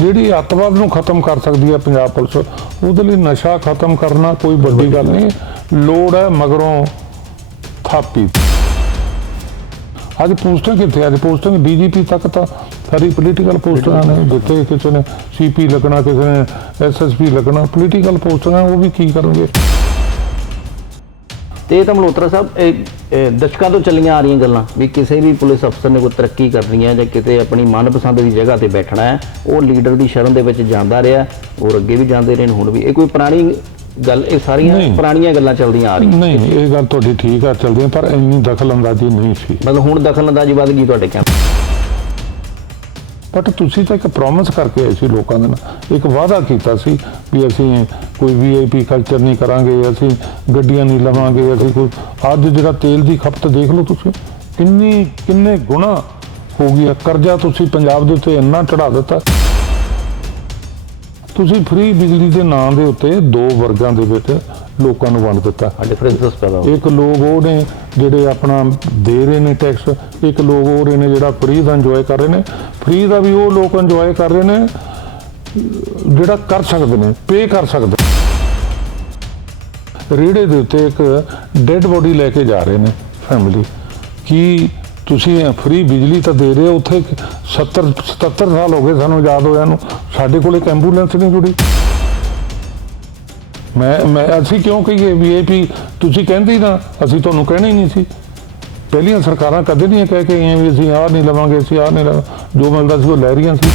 ਜਿਹੜੀ ਅੱਤਵਾਦ ਨੂੰ ਖਤਮ ਕਰ ਸਕਦੀ ਹੈ ਪੰਜਾਬ ਪੁਲਿਸ, ਉਹਦੇ ਲਈ ਨਸ਼ਾ ਖਤਮ ਕਰਨਾ ਕੋਈ ਵੱਡੀ ਗੱਲ ਨਹੀਂ। ਲੋੜ ਹੈ ਮਗਰੋਂ ਥਾਪੀ। ਅੱਜ ਪੋਸਟਾਂ ਕਿੱਥੇ? ਅੱਜ ਪੋਸਟਾਂ ਡੀਜੀਪੀ ਤੱਕ ਤਾਂ ਸਾਰੀ ਪੋਲੀਟੀਕਲ ਪੋਸਟਾਂ ਨੇ, ਜਿੱਥੇ ਕਿਸੇ ਨੇ ਸੀਪੀ ਲੱਗਣਾ, ਕਿਸੇ ਨੇ ਐਸਐਸਪੀ ਲੱਗਣਾ ਪੋਲੀਟੀਕਲ ਪੋਸਟਾਂ ਉਹ ਵੀ ਕੀ ਕਰਨਗੇ? ਤੇ ਇਹ ਤਾਂ ਮਲਹੋਤਰਾ ਸਾਹਿਬ ਇਹ ਦਸ਼ਕਾਂ ਤੋਂ ਚੱਲੀਆਂ ਆ ਰਹੀਆਂ ਗੱਲਾਂ ਵੀ ਕਿਸੇ ਵੀ ਪੁਲਿਸ ਅਫਸਰ ਨੇ ਕੋਈ ਤਰੱਕੀ ਕਰਨੀ ਹੈ ਜਾਂ ਕਿਤੇ ਆਪਣੀ ਮਨਪਸੰਦ ਦੀ ਜਗ੍ਹਾ ਤੇ ਬੈਠਣਾ ਹੈ ਉਹ ਲੀਡਰ ਦੀ ਸ਼ਰਨ ਦੇ ਵਿੱਚ ਜਾਂਦਾ ਰਿਹਾ ਔਰ ਅੱਗੇ ਵੀ ਜਾਂਦੇ ਰਹੇ ਨੇ ਹੁਣ ਵੀ। ਇਹ ਕੋਈ ਪੁਰਾਣੀ ਗੱਲ ਇਹ ਸਾਰੀਆਂ। ਪੁਰਾਣੀਆਂ ਗੱਲਾਂ ਚੱਲਦੀਆਂ ਆ ਰਹੀਆਂ। ਨਹੀਂ ਇਹ ਗੱਲ ਤੁਹਾਡੀ ਠੀਕ ਆ ਚੱਲਦੀ ਹੈ, ਪਰ ਇੰਨੀ ਦਖਲ ਅੰਦਾਜ਼ੀ ਨਹੀਂ ਸੀ। ਮਤਲਬ ਹੁਣ ਦਖਲਅੰਦਾਜ਼ੀ ਵੱਧ ਗਈ ਤੁਹਾਡੇ ਕਹਿਣ ਬਟ ਤੁਸੀਂ ਤਾਂ ਇੱਕ ਪ੍ਰੋਮਿਸ ਕਰਕੇ ਆਏ ਸੀ ਲੋਕਾਂ ਦੇ ਨਾਲ। ਇੱਕ ਵਾਅਦਾ ਕੀਤਾ ਸੀ ਵੀ ਅਸੀਂ ਕੋਈ ਵੀਆਈਪੀ ਕਲਚਰ ਨਹੀਂ ਕਰਾਂਗੇ, ਅਸੀਂ ਗੱਡੀਆਂ ਨਹੀਂ ਲਵਾਂਗੇ, ਅਸੀਂ ਕੋਈ ਅੱਜ ਜਿਹੜਾ ਤੇਲ ਦੀ ਖਪਤ ਦੇਖ ਲਓ ਤੁਸੀਂ, ਕਿੰਨੀ ਕਿੰਨੇ ਗੁਣਾ ਹੋ ਗਿਆ ਕਰਜ਼ਾ ਤੁਸੀਂ ਪੰਜਾਬ ਦੇ ਉੱਤੇ ਇੰਨਾ ਚੜਾ ਦਿੱਤਾ। ਤੁਸੀਂ ਫ੍ਰੀ ਬਿਜਲੀ ਦੇ ਨਾਂ ਦੇ ਉੱਤੇ ਦੋ ਵਰਗਾਂ ਦੇ ਵਿੱਚ ਲੋਕਾਂ ਨੂੰ ਵੰਡ ਦਿੱਤਾ। ਡਿਫਰੈਂਸਸ ਪੈਦਾ ਹੋ ਇੱਕ ਲੋਕ ਉਹ ਨੇ ਜਿਹੜੇ ਆਪਣਾ ਦੇ ਰਹੇ ਨੇ ਟੈਕਸ ਇੱਕ ਲੋਕ ਉਹ ਰਹੇ ਨੇ ਜਿਹੜਾ ਫ੍ਰੀ ਦਾ ਇੰਜੋਏ ਕਰ ਰਹੇ ਨੇ। ਫ੍ਰੀ ਦਾ ਵੀ ਉਹ ਲੋਕ ਇੰਜੋਏ ਕਰ ਰਹੇ ਨੇ ਜਿਹੜਾ ਕਰ ਸਕਦੇ ਨੇ ਪੇ ਕਰ ਸਕਦੇ ਰੇੜੇ ਦੇ ਉੱਤੇ ਇੱਕ ਡੈੱਡ ਬੋਡੀ ਲੈ ਕੇ ਜਾ ਰਹੇ ਨੇ ਫੈਮਿਲੀ ਕੀ ਤੁਸੀਂ ਫ੍ਰੀ ਬਿਜਲੀ ਤਾਂ ਦੇ ਰਹੇ ਹੋ, ਉੱਥੇ 70 77 ਸਾਲ ਹੋ ਗਏ ਸਾਨੂੰ ਯਾਦ ਹੋਇਆ ਨੂੰ। ਸਾਡੇ ਕੋਲ ਇੱਕ ਐਂਬੂਲੈਂਸ ਨਹੀਂ ਜੁੜੀ। ਮੈਂ ਮੈਂ, ਅਸੀਂ ਕਿਉਂ ਕਹੀਏ ਵੀਆਈਪੀ ਤੁਸੀਂ ਕਹਿੰਦੇ ਹੀ ਨਾ, ਅਸੀਂ ਤੁਹਾਨੂੰ ਕਹਿਣਾ ਹੀ ਨਹੀਂ ਸੀ। ਪਹਿਲੀਆਂ ਸਰਕਾਰਾਂ ਕਦੇ ਨਹੀਂ ਕਹਿ ਕੇ ਆਈਆਂ ਵੀ ਅਸੀਂ ਆਹ ਨਹੀਂ ਲਵਾਂਗੇ, ਅਸੀਂ ਆਹ ਨਹੀਂ ਲਵਾਂ ਜੋ ਮਿਲਦਾ ਸੀ ਉਹ ਲੈ ਰਹੀਆਂ ਸੀ।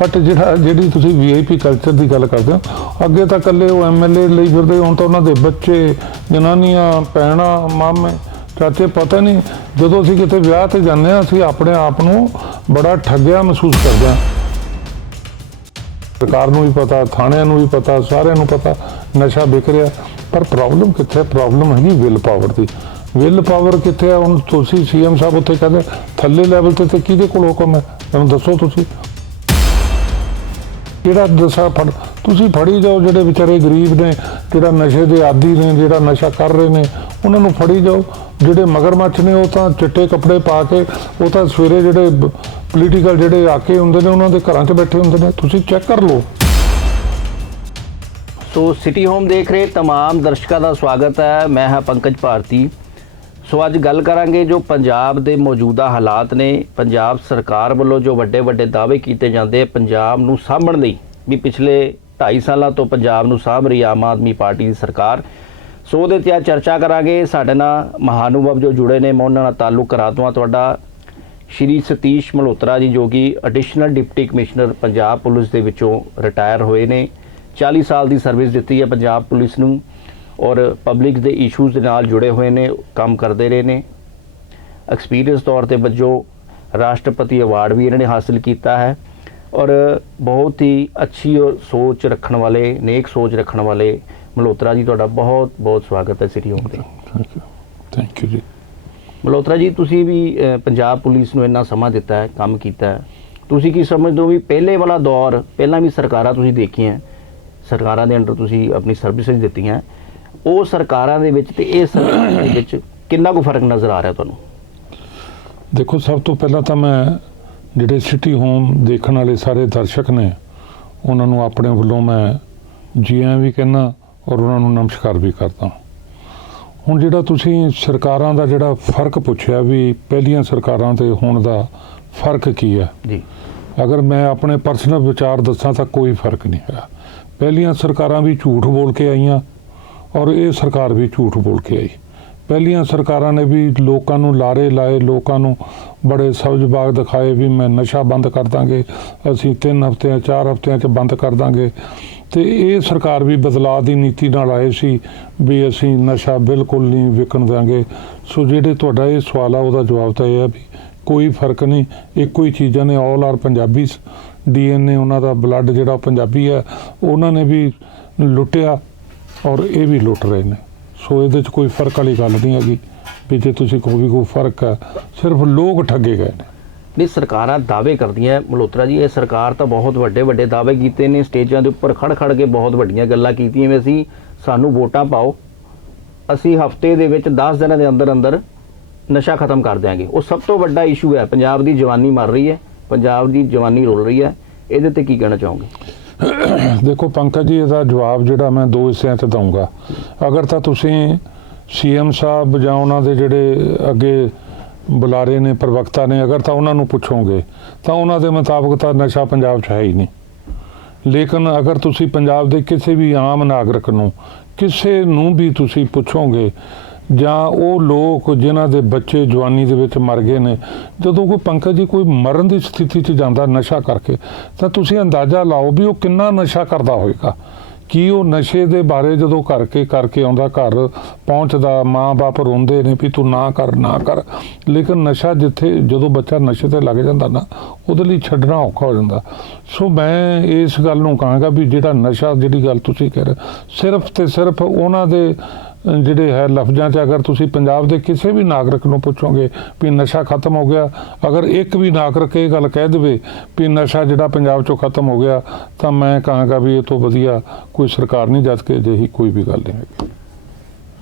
ਬਟ ਜਿਹੜਾ, ਜਿਹੜੀ ਤੁਸੀਂ ਵੀਆਈਪੀ ਕਲਚਰ ਦੀ ਗੱਲ ਕਰਦੇ ਹੋ, ਅੱਗੇ ਤਾਂ ਇਕੱਲੇ ਉਹ ਐਮਐਲਏ ਲਈ ਫਿਰਦੇ, ਹੁਣ ਤਾਂ ਉਹਨਾਂ ਦੇ ਬੱਚੇ, ਜਨਾਨੀਆਂ, ਭੈਣਾਂ, ਮਾਮੇ ਚਾਚੇ, ਪਤਾ ਨਹੀਂ ਜਦੋਂ ਅਸੀਂ ਕਿਤੇ ਵਿਆਹ ਤੇ ਜਾਂਦੇ ਹਾਂ, ਅਸੀਂ ਆਪਣੇ ਆਪ ਨੂੰ ਬੜਾ ਠੱਗਿਆ ਮਹਿਸੂਸ ਕਰਦੇ ਹਾਂ। ਸਰਕਾਰ ਨੂੰ ਵੀ ਪਤਾ, ਥਾਣਿਆਂ ਨੂੰ ਵੀ ਪਤਾ, ਸਾਰਿਆਂ ਨੂੰ ਪਤਾ, ਨਸ਼ਾ ਵਿਕ ਰਿਹਾ। ਪਰ ਪ੍ਰੋਬਲਮ ਕਿੱਥੇ? ਪ੍ਰੋਬਲਮ ਹੈਗੀ ਵਿਲ ਪਾਵਰ ਦੀ। ਵਿਲ ਪਾਵਰ ਕਿੱਥੇ ਆ? ਹੁਣ ਤੁਸੀਂ ਸੀਐਮ ਸਾਹਿਬ ਉੱਥੇ ਕਹਿੰਦੇ, ਥੱਲੇ ਲੈਵਲ ਤੇ ਤੇ ਕਿਹਦੇ ਕੋਲ ਹੁਕਮ ਹੈ? ਮੈਨੂੰ ਦੱਸੋ ਤੁਸੀਂ। ਕਿਹੜਾ ਦਸਾ ਫੜ ਤੁਸੀਂ ਫੜੀ ਜਾਓ ਜਿਹੜੇ ਵਿਚਾਰੇ ਗਰੀਬ ਨੇ, ਜਿਹੜਾ ਨਸ਼ੇ ਦੇ ਆਦੀ ਨੇ, ਜਿਹੜਾ ਨਸ਼ਾ ਕਰ ਰਹੇ ਨੇ ਉਹਨਾਂ ਨੂੰ ਫੜੀ ਜਾਓ ਜਿਹੜੇ ਮਗਰਮੱਛ ਨੇ ਉਹ ਤਾਂ ਚਿੱਟੇ ਕੱਪੜੇ ਪਾ ਕੇ ਉਹ ਤਾਂ ਸਵੇਰੇ ਜਿਹੜੇ ਪੋਲੀਟੀਕਲ ਜਿਹੜੇ ਆਕੇ ਹੁੰਦੇ ਨੇ ਉਹਨਾਂ ਦੇ ਘਰਾਂ 'ਚ ਬੈਠੇ ਹੁੰਦੇ ਨੇ ਤੁਸੀਂ ਚੈੱਕ ਕਰ ਲਓ ਸੋ ਸਿਟੀ ਹੋਮ ਦੇਖ ਰਹੇ तमाम ਦਰਸ਼ਕਾਂ ਦਾ ਸਵਾਗਤ ਹੈ ਮੈਂ ਹਾਂ ਪੰਕਜ ਭਾਰਤੀ ਸੋ ਅੱਜ ਗੱਲ ਕਰਾਂਗੇ ਜੋ ਪੰਜਾਬ ਦੇ ਮੌਜੂਦਾ ਹਾਲਾਤ ਨੇ ਪੰਜਾਬ ਸਰਕਾਰ ਵੱਲੋਂ ਜੋ ਵੱਡੇ ਵੱਡੇ ਦਾਅਵੇ ਕੀਤੇ ਜਾਂਦੇ ਆ ਪੰਜਾਬ ਨੂੰ ਸਾਂਭਣ ਲਈ ਵੀ ਪਿਛਲੇ 2.5 ਸਾਲਾਂ ਤੋਂ ਪੰਜਾਬ ਨੂੰ ਸਾਂਭ ਰਹੀ ਆਮ ਆਦਮੀ ਪਾਰਟੀ ਦੀ ਸਰਕਾਰ ਸੋ ਉਹਦੇ ਤੇ ਅੱਜ ਚਰਚਾ ਕਰਾਂਗੇ। ਸਾਡੇ ਨਾਲ ਮਹਾਨੁਭਵ ਜੋ ਜੁੜੇ ਨੇ, ਮੈਂ ਉਹਨਾਂ ਨਾਲ ਤਾਲੁਕ ਕਰਾ ਦਵਾਂ। ਤੁਹਾਡਾ ਸ਼੍ਰੀ ਸਤੀਸ਼ ਮਲਹੋਤਰਾ ਜੀ, ਜੋ ਕਿ additional deputy commissioner Punjab police ਦੇ ਵਿੱਚੋਂ ਰਿਟਾਇਰ ਹੋਏ ਨੇ। 40 ਸਾਲ ਦੀ ਸਰਵਿਸ ਦਿੱਤੀ ਹੈ ਪੰਜਾਬ ਪੁਲਿਸ ਨੂੰ ਔਰ ਪਬਲਿਕ ਦੇ ਇਸ਼ੂਜ਼ ਦੇ ਨਾਲ ਜੁੜੇ ਹੋਏ ਨੇ, ਕੰਮ ਕਰਦੇ ਰਹੇ ਨੇ। ਐਕਸਪੀਰੀਅੰਸ ਤੌਰ ਤੇ ਵਜੋਂ ਰਾਸ਼ਟਰਪਤੀ ਅਵਾਰਡ ਵੀ ਇਹਨਾਂ ਨੇ ਹਾਸਲ ਕੀਤਾ ਹੈ ਔਰ ਬਹੁਤ ਹੀ ਅੱਛੀ ਔਰ ਸੋਚ ਰੱਖਣ ਵਾਲੇ, ਨੇਕ ਸੋਚ ਰੱਖਣ ਵਾਲੇ ਮਲਹੋਤਰਾ ਜੀ ਤੁਹਾਡਾ ਬਹੁਤ ਬਹੁਤ ਸਵਾਗਤ ਹੈ ਸਿਟੀ ਹੋਮ ਤੇ। Thank you thank you ji. Malhotra ji ਤੁਸੀਂ ਵੀ ਪੰਜਾਬ ਪੁਲਿਸ ਨੂੰ ਇੰਨਾ ਸਮਾਂ ਦਿੱਤਾ ਹੈ ਕੰਮ ਕੀਤਾ ਹੈ। ਤੁਸੀਂ ਕੀ ਸਮਝਦੇ ਹੋ ਵੀ ਪਹਿਲੇ ਵਾਲਾ ਦੌਰ ਪਹਿਲਾਂ ਵੀ ਸਰਕਾਰਾਂ ਤੁਸੀਂ ਦੇਖੀਆਂ ਸਰਕਾਰਾਂ ਦੇ ਅੰਡਰ ਤੁਸੀਂ ਆਪਣੀ ਸਰਵਿਸਿਜ਼ ਦਿੱਤੀਆਂ ਉਹ ਸਰਕਾਰਾਂ ਦੇ ਵਿੱਚ ਤੇ ਇਹ ਸਰਕਾਰਾਂ ਦੇ ਵਿੱਚ ਕਿੰਨਾ ਕੁ ਫ਼ਰਕ ਨਜ਼ਰ ਆ ਰਿਹਾ ਤੁਹਾਨੂੰ? ਦੇਖੋ ਸਭ ਤੋਂ ਪਹਿਲਾਂ ਤਾਂ ਮੈਂ ਜਿਹੜੇ ਸਿਟੀ ਹੋਮ ਦੇਖਣ ਵਾਲੇ ਸਾਰੇ ਦਰਸ਼ਕ ਨੇ ਉਹਨਾਂ ਨੂੰ ਆਪਣੇ ਵੱਲੋਂ ਮੈਂ ਜੀ ਆਇਆਂ ਵੀ ਕਹਿਣਾ ਔਰ ਉਹਨਾਂ ਨੂੰ ਨਮਸਕਾਰ ਵੀ ਕਰਦਾ ਹੁਣ ਜਿਹੜਾ ਤੁਸੀਂ ਸਰਕਾਰਾਂ ਦਾ ਜਿਹੜਾ ਫ਼ਰਕ ਪੁੱਛਿਆ ਵੀ ਪਹਿਲੀਆਂ ਸਰਕਾਰਾਂ ਤੇ ਹੁਣ ਦਾ ਫ਼ਰਕ ਕੀ ਹੈ? ਜੀ। ਅਗਰ ਮੈਂ ਆਪਣੇ ਪਰਸਨਲ ਵਿਚਾਰ ਦੱਸਾਂ ਤਾਂ ਕੋਈ ਫ਼ਰਕ ਨਹੀਂ ਹੈ ਪਹਿਲੀਆਂ ਸਰਕਾਰਾਂ ਵੀ ਝੂਠ ਬੋਲ ਕੇ ਆਈਆਂ ਔਰ ਇਹ ਸਰਕਾਰ ਵੀ ਝੂਠ ਬੋਲ ਕੇ ਆਈ। ਪਹਿਲੀਆਂ ਸਰਕਾਰਾਂ ਨੇ ਵੀ ਲੋਕਾਂ ਨੂੰ ਲਾਰੇ ਲਾਏ ਲੋਕਾਂ ਨੂੰ ਬੜੇ ਸਬਜ਼ ਬਾਗ ਦਿਖਾਏ ਵੀ ਮੈਂ ਨਸ਼ਾ ਬੰਦ ਕਰ ਦਾਂਗੇ ਅਸੀਂ 3 ਹਫ਼ਤਿਆਂ 4 ਹਫ਼ਤਿਆਂ 'ਚ ਬੰਦ ਕਰ ਦਾਂਗੇ। ਤੇ ਇਹ ਸਰਕਾਰ ਵੀ ਬਦਲਾਅ ਦੀ ਨੀਤੀ ਨਾਲ ਆਏ ਸੀ ਵੀ ਅਸੀਂ ਨਸ਼ਾ ਬਿਲਕੁਲ ਨਹੀਂ ਵਿਕਣ ਦਾਂਗੇ ਸੋ ਜਿਹੜੇ ਤੁਹਾਡਾ ਇਹ ਸਵਾਲ ਆ, ਉਹਦਾ ਜਵਾਬ ਤਾਂ ਇਹ ਆ ਵੀ ਕੋਈ ਫ਼ਰਕ ਨਹੀਂ। ਇੱਕੋ ਹੀ ਚੀਜ਼ਾਂ ਨੇ ਆਲ ਆਰ ਪੰਜਾਬੀ ਡੀਐਨਏ ਉਹਨਾਂ ਦਾ ਬਲੱਡ ਜਿਹੜਾ ਪੰਜਾਬੀ ਹੈ, ਉਹਨਾਂ ਨੇ ਵੀ ਲੁੱਟਿਆ ਔਰ ਇਹ ਵੀ ਲੁੱਟ ਰਹੇ ਨੇ। ਸੋ ਇਹਦੇ 'ਚ ਕੋਈ ਫ਼ਰਕ ਵਾਲੀ ਗੱਲ ਨਹੀਂ ਹੈਗੀ ਵੀ ਜੇ ਤੁਸੀਂ ਕੋਈ ਵੀ ਕੋਈ ਫ਼ਰਕ ਹੈ, ਸਿਰਫ ਲੋਕ ਠੱਗੇ ਗਏ ਨੇ। ਨਹੀਂ, ਸਰਕਾਰਾਂ ਦਾਅਵੇ ਕਰਦੀਆਂ। ਮਲਹੋਤਰਾ ਜੀ, ਇਹ ਸਰਕਾਰ ਤਾਂ ਬਹੁਤ ਵੱਡੇ ਵੱਡੇ ਦਾਅਵੇ ਕੀਤੇ ਨੇ। ਸਟੇਜਾਂ ਦੇ ਉੱਪਰ ਖੜ ਖੜ ਕੇ ਬਹੁਤ ਵੱਡੀਆਂ ਗੱਲਾਂ ਕੀਤੀਆਂ ਵੀ ਅਸੀਂ। ਸਾਨੂੰ ਵੋਟਾਂ ਪਾਓ। ਅਸੀਂ ਹਫ਼ਤੇ ਦੇ ਵਿੱਚ 10 ਦਿਨਾਂ ਦੇ ਅੰਦਰ ਅੰਦਰ ਨਸ਼ਾ ਖਤਮ ਕਰ ਦਿਆਂਗੇ। ਉਹ ਸਭ ਤੋਂ ਵੱਡਾ ਇਸ਼ੂ ਹੈ। ਪੰਜਾਬ ਦੀ ਜਵਾਨੀ ਮਰ ਰਹੀ ਹੈ। ਪੰਜਾਬ ਦੀ ਜਵਾਨੀ ਰੁਲ ਰਹੀ ਹੈ। ਇਹਦੇ ਤੇ ਕੀ ਕਹਿਣਾ ਚਾਹੋਗੇ? ਦੇਖੋ, ਪੰਕਜ ਜੀ, ਇਹਦਾ ਜਵਾਬ ਜਿਹੜਾ ਮੈਂ ਦੋ ਹਿੱਸਿਆਂ 'ਚ ਦਊਂਗਾ। ਅਗਰ ਤਾਂ ਤੁਸੀਂ ਸੀਐਮ ਸਾਹਿਬ ਜਾਂ ਉਹਨਾਂ ਦੇ ਜਿਹੜੇ ਅੱਗੇ ਬੁਲਾਰੇ ਨੇ, ਪ੍ਰਵਕਤਾ ਨੇ, ਅਗਰ ਤਾਂ ਉਹਨਾਂ ਨੂੰ ਪੁੱਛੋਗੇ, ਤਾਂ ਉਹਨਾਂ ਦੇ ਮੁਤਾਬਕ ਤਾਂ ਨਸ਼ਾ ਪੰਜਾਬ 'ਚ ਹੈ ਹੀ ਨਹੀਂ। ਲੇਕਿਨ ਅਗਰ ਤੁਸੀਂ ਪੰਜਾਬ ਦੇ ਕਿਸੇ ਵੀ ਆਮ ਨਾਗਰਿਕ ਨੂੰ, ਕਿਸੇ ਨੂੰ ਵੀ ਤੁਸੀਂ ਪੁੱਛੋਗੇ, ਜਾਂ ਉਹ ਲੋਕ ਜਿਨ੍ਹਾਂ ਦੇ ਬੱਚੇ ਜਵਾਨੀ ਦੇ ਵਿੱਚ ਮਰ ਗਏ ਨੇ, ਜਦੋਂ ਕੋਈ ਪੰਕਜ ਜੀ ਕੋਈ ਮਰਨ ਦੀ ਸਥਿਤੀ 'ਚ ਜਾਂਦਾ ਨਸ਼ਾ ਕਰਕੇ, ਤਾਂ ਤੁਸੀਂ ਅੰਦਾਜ਼ਾ ਲਾਓ ਵੀ ਉਹ ਕਿੰਨਾ ਨਸ਼ਾ ਕਰਦਾ ਹੋਵੇਗਾ। ਕੀ ਉਹ ਨਸ਼ੇ ਦੇ ਬਾਰੇ ਜਦੋਂ ਕਰਕੇ ਕਰਕੇ ਆਉਂਦਾ, ਘਰ ਪਹੁੰਚਦਾ, ਮਾਂ-ਬਾਪ ਰੋਂਦੇ ਨੇ ਵੀ ਤੂੰ ਨਾ ਕਰ ਨਾ ਕਰ। ਲੇਕਿਨ ਨਸ਼ਾ ਜਿੱਥੇ, ਜਦੋਂ ਬੱਚਾ ਨਸ਼ੇ ਤੇ ਲੱਗ ਜਾਂਦਾ ਨਾ, ਉਹਦੇ ਲਈ ਛੱਡਣਾ ਔਖਾ ਹੋ ਜਾਂਦਾ। ਸੋ ਮੈਂ ਇਸ ਗੱਲ ਨੂੰ ਕਹਾਂਗਾ ਵੀ ਜਿਹੜਾ ਨਸ਼ਾ, ਜਿਹੜੀ ਗੱਲ ਤੁਸੀਂ ਕਹਿ ਰਹੇ ਸਿਰਫ ਤੇ ਸਿਰਫ ਉਹਨਾਂ ਦੇ ਜਿਹੜੇ ਹੈ ਲਫ਼ਜ਼ਾਂ 'ਚ ਅਗਰ ਤੁਸੀਂ ਪੰਜਾਬ ਦੇ ਕਿਸੇ ਵੀ ਨਾਗਰਿਕ ਨੂੰ ਪੁੱਛੋਗੇ ਵੀ ਨਸ਼ਾ ਖਤਮ ਹੋ ਗਿਆ, ਅਗਰ ਇੱਕ ਵੀ ਨਾਗਰਿਕ ਇਹ ਗੱਲ ਕਹਿ ਦੇਵੇ ਵੀ ਨਸ਼ਾ ਜਿਹੜਾ ਪੰਜਾਬ 'ਚੋਂ ਖਤਮ ਹੋ ਗਿਆ, ਤਾਂ ਮੈਂ ਕਹਾਂਗਾ ਵੀ ਇਹ ਤੋਂ ਵਧੀਆ ਕੋਈ ਸਰਕਾਰ ਨਹੀਂ, ਜਦ ਕਿ ਅਜਿਹੀ ਕੋਈ ਵੀ ਗੱਲ ਨਹੀਂ ਹੈਗੀ।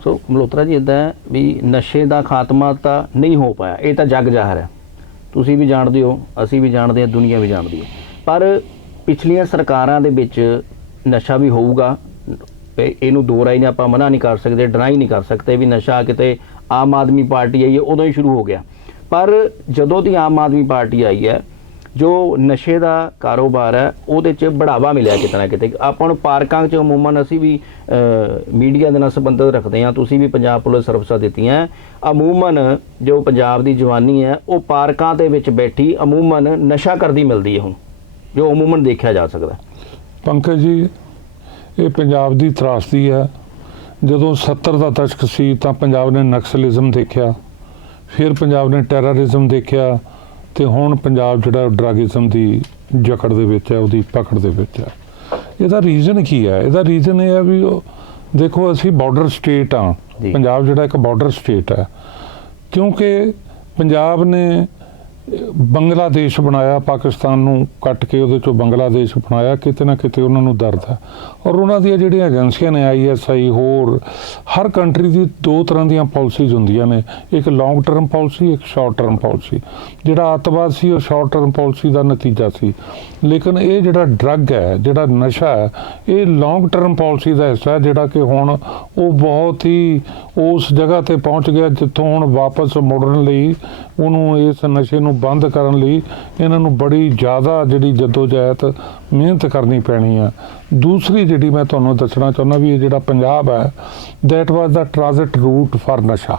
ਸੋ ਮਲਹੋਤਰਾ ਜੀ ਇਦਾਂ ਵੀ ਨਸ਼ੇ ਦਾ ਖਾਤਮਾ ਤਾਂ ਨਹੀਂ ਹੋ ਪਾਇਆ, ਇਹ ਤਾਂ ਜੱਗ ਜ਼ਾਹਰ ਹੈ। ਤੁਸੀਂ ਵੀ ਜਾਣਦੇ ਹੋ, ਅਸੀਂ ਵੀ ਜਾਣਦੇ ਹਾਂ, ਦੁਨੀਆ ਵੀ ਜਾਣਦੀ ਹੈ। ਪਰ ਪਿਛਲੀਆਂ ਸਰਕਾਰਾਂ ਦੇ ਵਿੱਚ ਨਸ਼ਾ ਵੀ ਹੋਊਗਾ ਤੇ ਇਹਨੂੰ ਦੋ ਰਾਈ ਨੇ ਆਪਾਂ ਮਨਾ ਨਹੀਂ ਕਰ ਸਕਦੇ, ਡਰਾਈ ਨਹੀਂ ਕਰ ਸਕਦੇ ਵੀ ਨਸ਼ਾ ਕਿਤੇ ਆਮ ਆਦਮੀ ਪਾਰਟੀ ਆਈ ਹੈ, ਉਦੋਂ ਹੀ ਸ਼ੁਰੂ ਹੋ ਗਿਆ। ਪਰ ਜਦੋਂ ਦੀ ਆਮ ਆਦਮੀ ਪਾਰਟੀ ਆਈ ਹੈ, ਜੋ ਨਸ਼ੇ ਦਾ ਕਾਰੋਬਾਰ ਹੈ, ਉਹਦੇ 'ਚ ਬੜਾਵਾ ਮਿਲਿਆ ਕਿਤੇ ਨਾ ਕਿਤੇ। ਆਪਾਂ ਨੂੰ ਪਾਰਕਾਂ 'ਚ ਅਮੂਮਨ ਅਸੀਂ ਵੀ ਮੀਡੀਆ ਦੇ ਨਾਲ ਸੰਬੰਧਿਤ ਰੱਖਦੇ ਹਾਂ। ਤੁਸੀਂ ਵੀ ਪੰਜਾਬ ਪੁਲਿਸ ਸਰਵਿਸਾਂ ਦਿੱਤੀਆਂ ਅਮੂਮਨ ਜੋ ਪੰਜਾਬ ਦੀ ਜਵਾਨੀ ਹੈ, ਉਹ ਪਾਰਕਾਂ ਦੇ ਵਿੱਚ ਬੈਠੀ ਅਮੂਮਨ ਨਸ਼ਾ ਕਰਦੀ ਮਿਲਦੀ ਹੈ ਹੁਣ, ਜੋ ਅਮੂਮਨ ਦੇਖਿਆ ਜਾ ਸਕਦਾ ਪੰਕਜ ਜੀ ਇਹ ਪੰਜਾਬ ਦੀ ਤਰਾਸਦੀ ਹੈ। ਜਦੋਂ 70 ਦਾ ਦਸ਼ਕ ਸੀ ਤਾਂ ਪੰਜਾਬ ਨੇ ਨਕਸਲਿਜ਼ਮ ਦੇਖਿਆ। ਫਿਰ ਪੰਜਾਬ ਨੇ ਟੈਰਰਿਜ਼ਮ ਦੇਖਿਆ ਤੇ ਹੁਣ ਪੰਜਾਬ ਜਿਹੜਾ ਡਰੱਗਿਜ਼ਮ ਦੀ ਜਕੜ ਦੇ ਵਿੱਚ ਹੈ ਉਹਦੀ ਪਕੜ ਦੇ ਵਿੱਚ ਹੈ। ਇਹਦਾ ਰੀਜ਼ਨ ਕੀ ਹੈ? ਇਹਦਾ ਰੀਜ਼ਨ ਇਹ ਹੈ ਵੀ ਉਹ- ਦੇਖੋ ਅਸੀਂ ਬਾਰਡਰ ਸਟੇਟ ਆ। ਪੰਜਾਬ ਜਿਹੜਾ ਇੱਕ ਬਾਰਡਰ ਸਟੇਟ ਹੈ। ਕਿਉਂਕਿ ਪੰਜਾਬ ਨੇ ਬੰਗਲਾਦੇਸ਼ ਬਣਾਇਆ, ਪਾਕਿਸਤਾਨ ਨੂੰ ਕੱਟ ਕੇ ਉਹਦੇ ਚੋਂ ਬੰਗਲਾਦੇਸ਼ ਬਣਾਇਆ, ਕਿਤੇ ਨਾ ਕਿਤੇ ਉਹਨਾਂ ਨੂੰ ਦਰਦ ਹੈ ਔਰ ਉਹਨਾਂ ਦੀਆਂ ਜਿਹੜੀਆਂ ਏਜੰਸੀਆਂ ਨੇ ਆਈਐਸਆਈ ਹੋਰ, ਹਰ ਕੰਟਰੀ ਦੀ ਦੋ ਤਰ੍ਹਾਂ ਦੀਆਂ ਪਾਲਿਸੀਜ਼ ਹੁੰਦੀਆਂ ਨੇ। ਇੱਕ ਲੌਂਗ ਟਰਮ ਪਾਲਿਸੀ ਇੱਕ ਸ਼ਾਰਟ ਟਰਮ ਪਾਲਿਸੀ ਜਿਹੜਾ ਅੱਤਵਾਦ ਸੀ, ਉਹ ਸ਼ਾਰਟ ਟਰਮ ਪਾਲਿਸੀ ਦਾ ਨਤੀਜਾ ਸੀ। ਲੇਕਿਨ ਇਹ ਜਿਹੜਾ ਡਰੱਗ ਹੈ, ਜਿਹੜਾ ਨਸ਼ਾ ਹੈ, ਇਹ ਲੌਂਗ ਟਰਮ ਪਾਲਿਸੀ ਦਾ ਹਿੱਸਾ ਹੈ, ਜਿਹੜਾ ਕਿ ਹੁਣ ਉਹ ਬਹੁਤ ਹੀ ਉਸ ਜਗ੍ਹਾ ਤੇ ਪਹੁੰਚ ਗਿਆ, ਜਿੱਥੋਂ ਹੁਣ ਵਾਪਸ ਮੁੜਨ ਲਈ ਉਹਨੂੰ ਇਸ ਨਸ਼ੇ ਨੂੰ ਬੰਦ ਕਰਨ ਲਈ ਇਹਨਾਂ ਨੂੰ ਬੜੀ ਜ਼ਿਆਦਾ ਜਿਹੜੀ ਜਦੋਜਹਿਦ ਮਿਹਨਤ ਕਰਨੀ ਪੈਣੀ ਆ। ਦੂਸਰੀ ਜਿਹੜੀ ਮੈਂ ਤੁਹਾਨੂੰ ਦੱਸਣਾ ਚਾਹੁੰਦਾ ਵੀ ਇਹ ਜਿਹੜਾ ਪੰਜਾਬ ਹੈ that was the transit route for ਨਸ਼ਾ।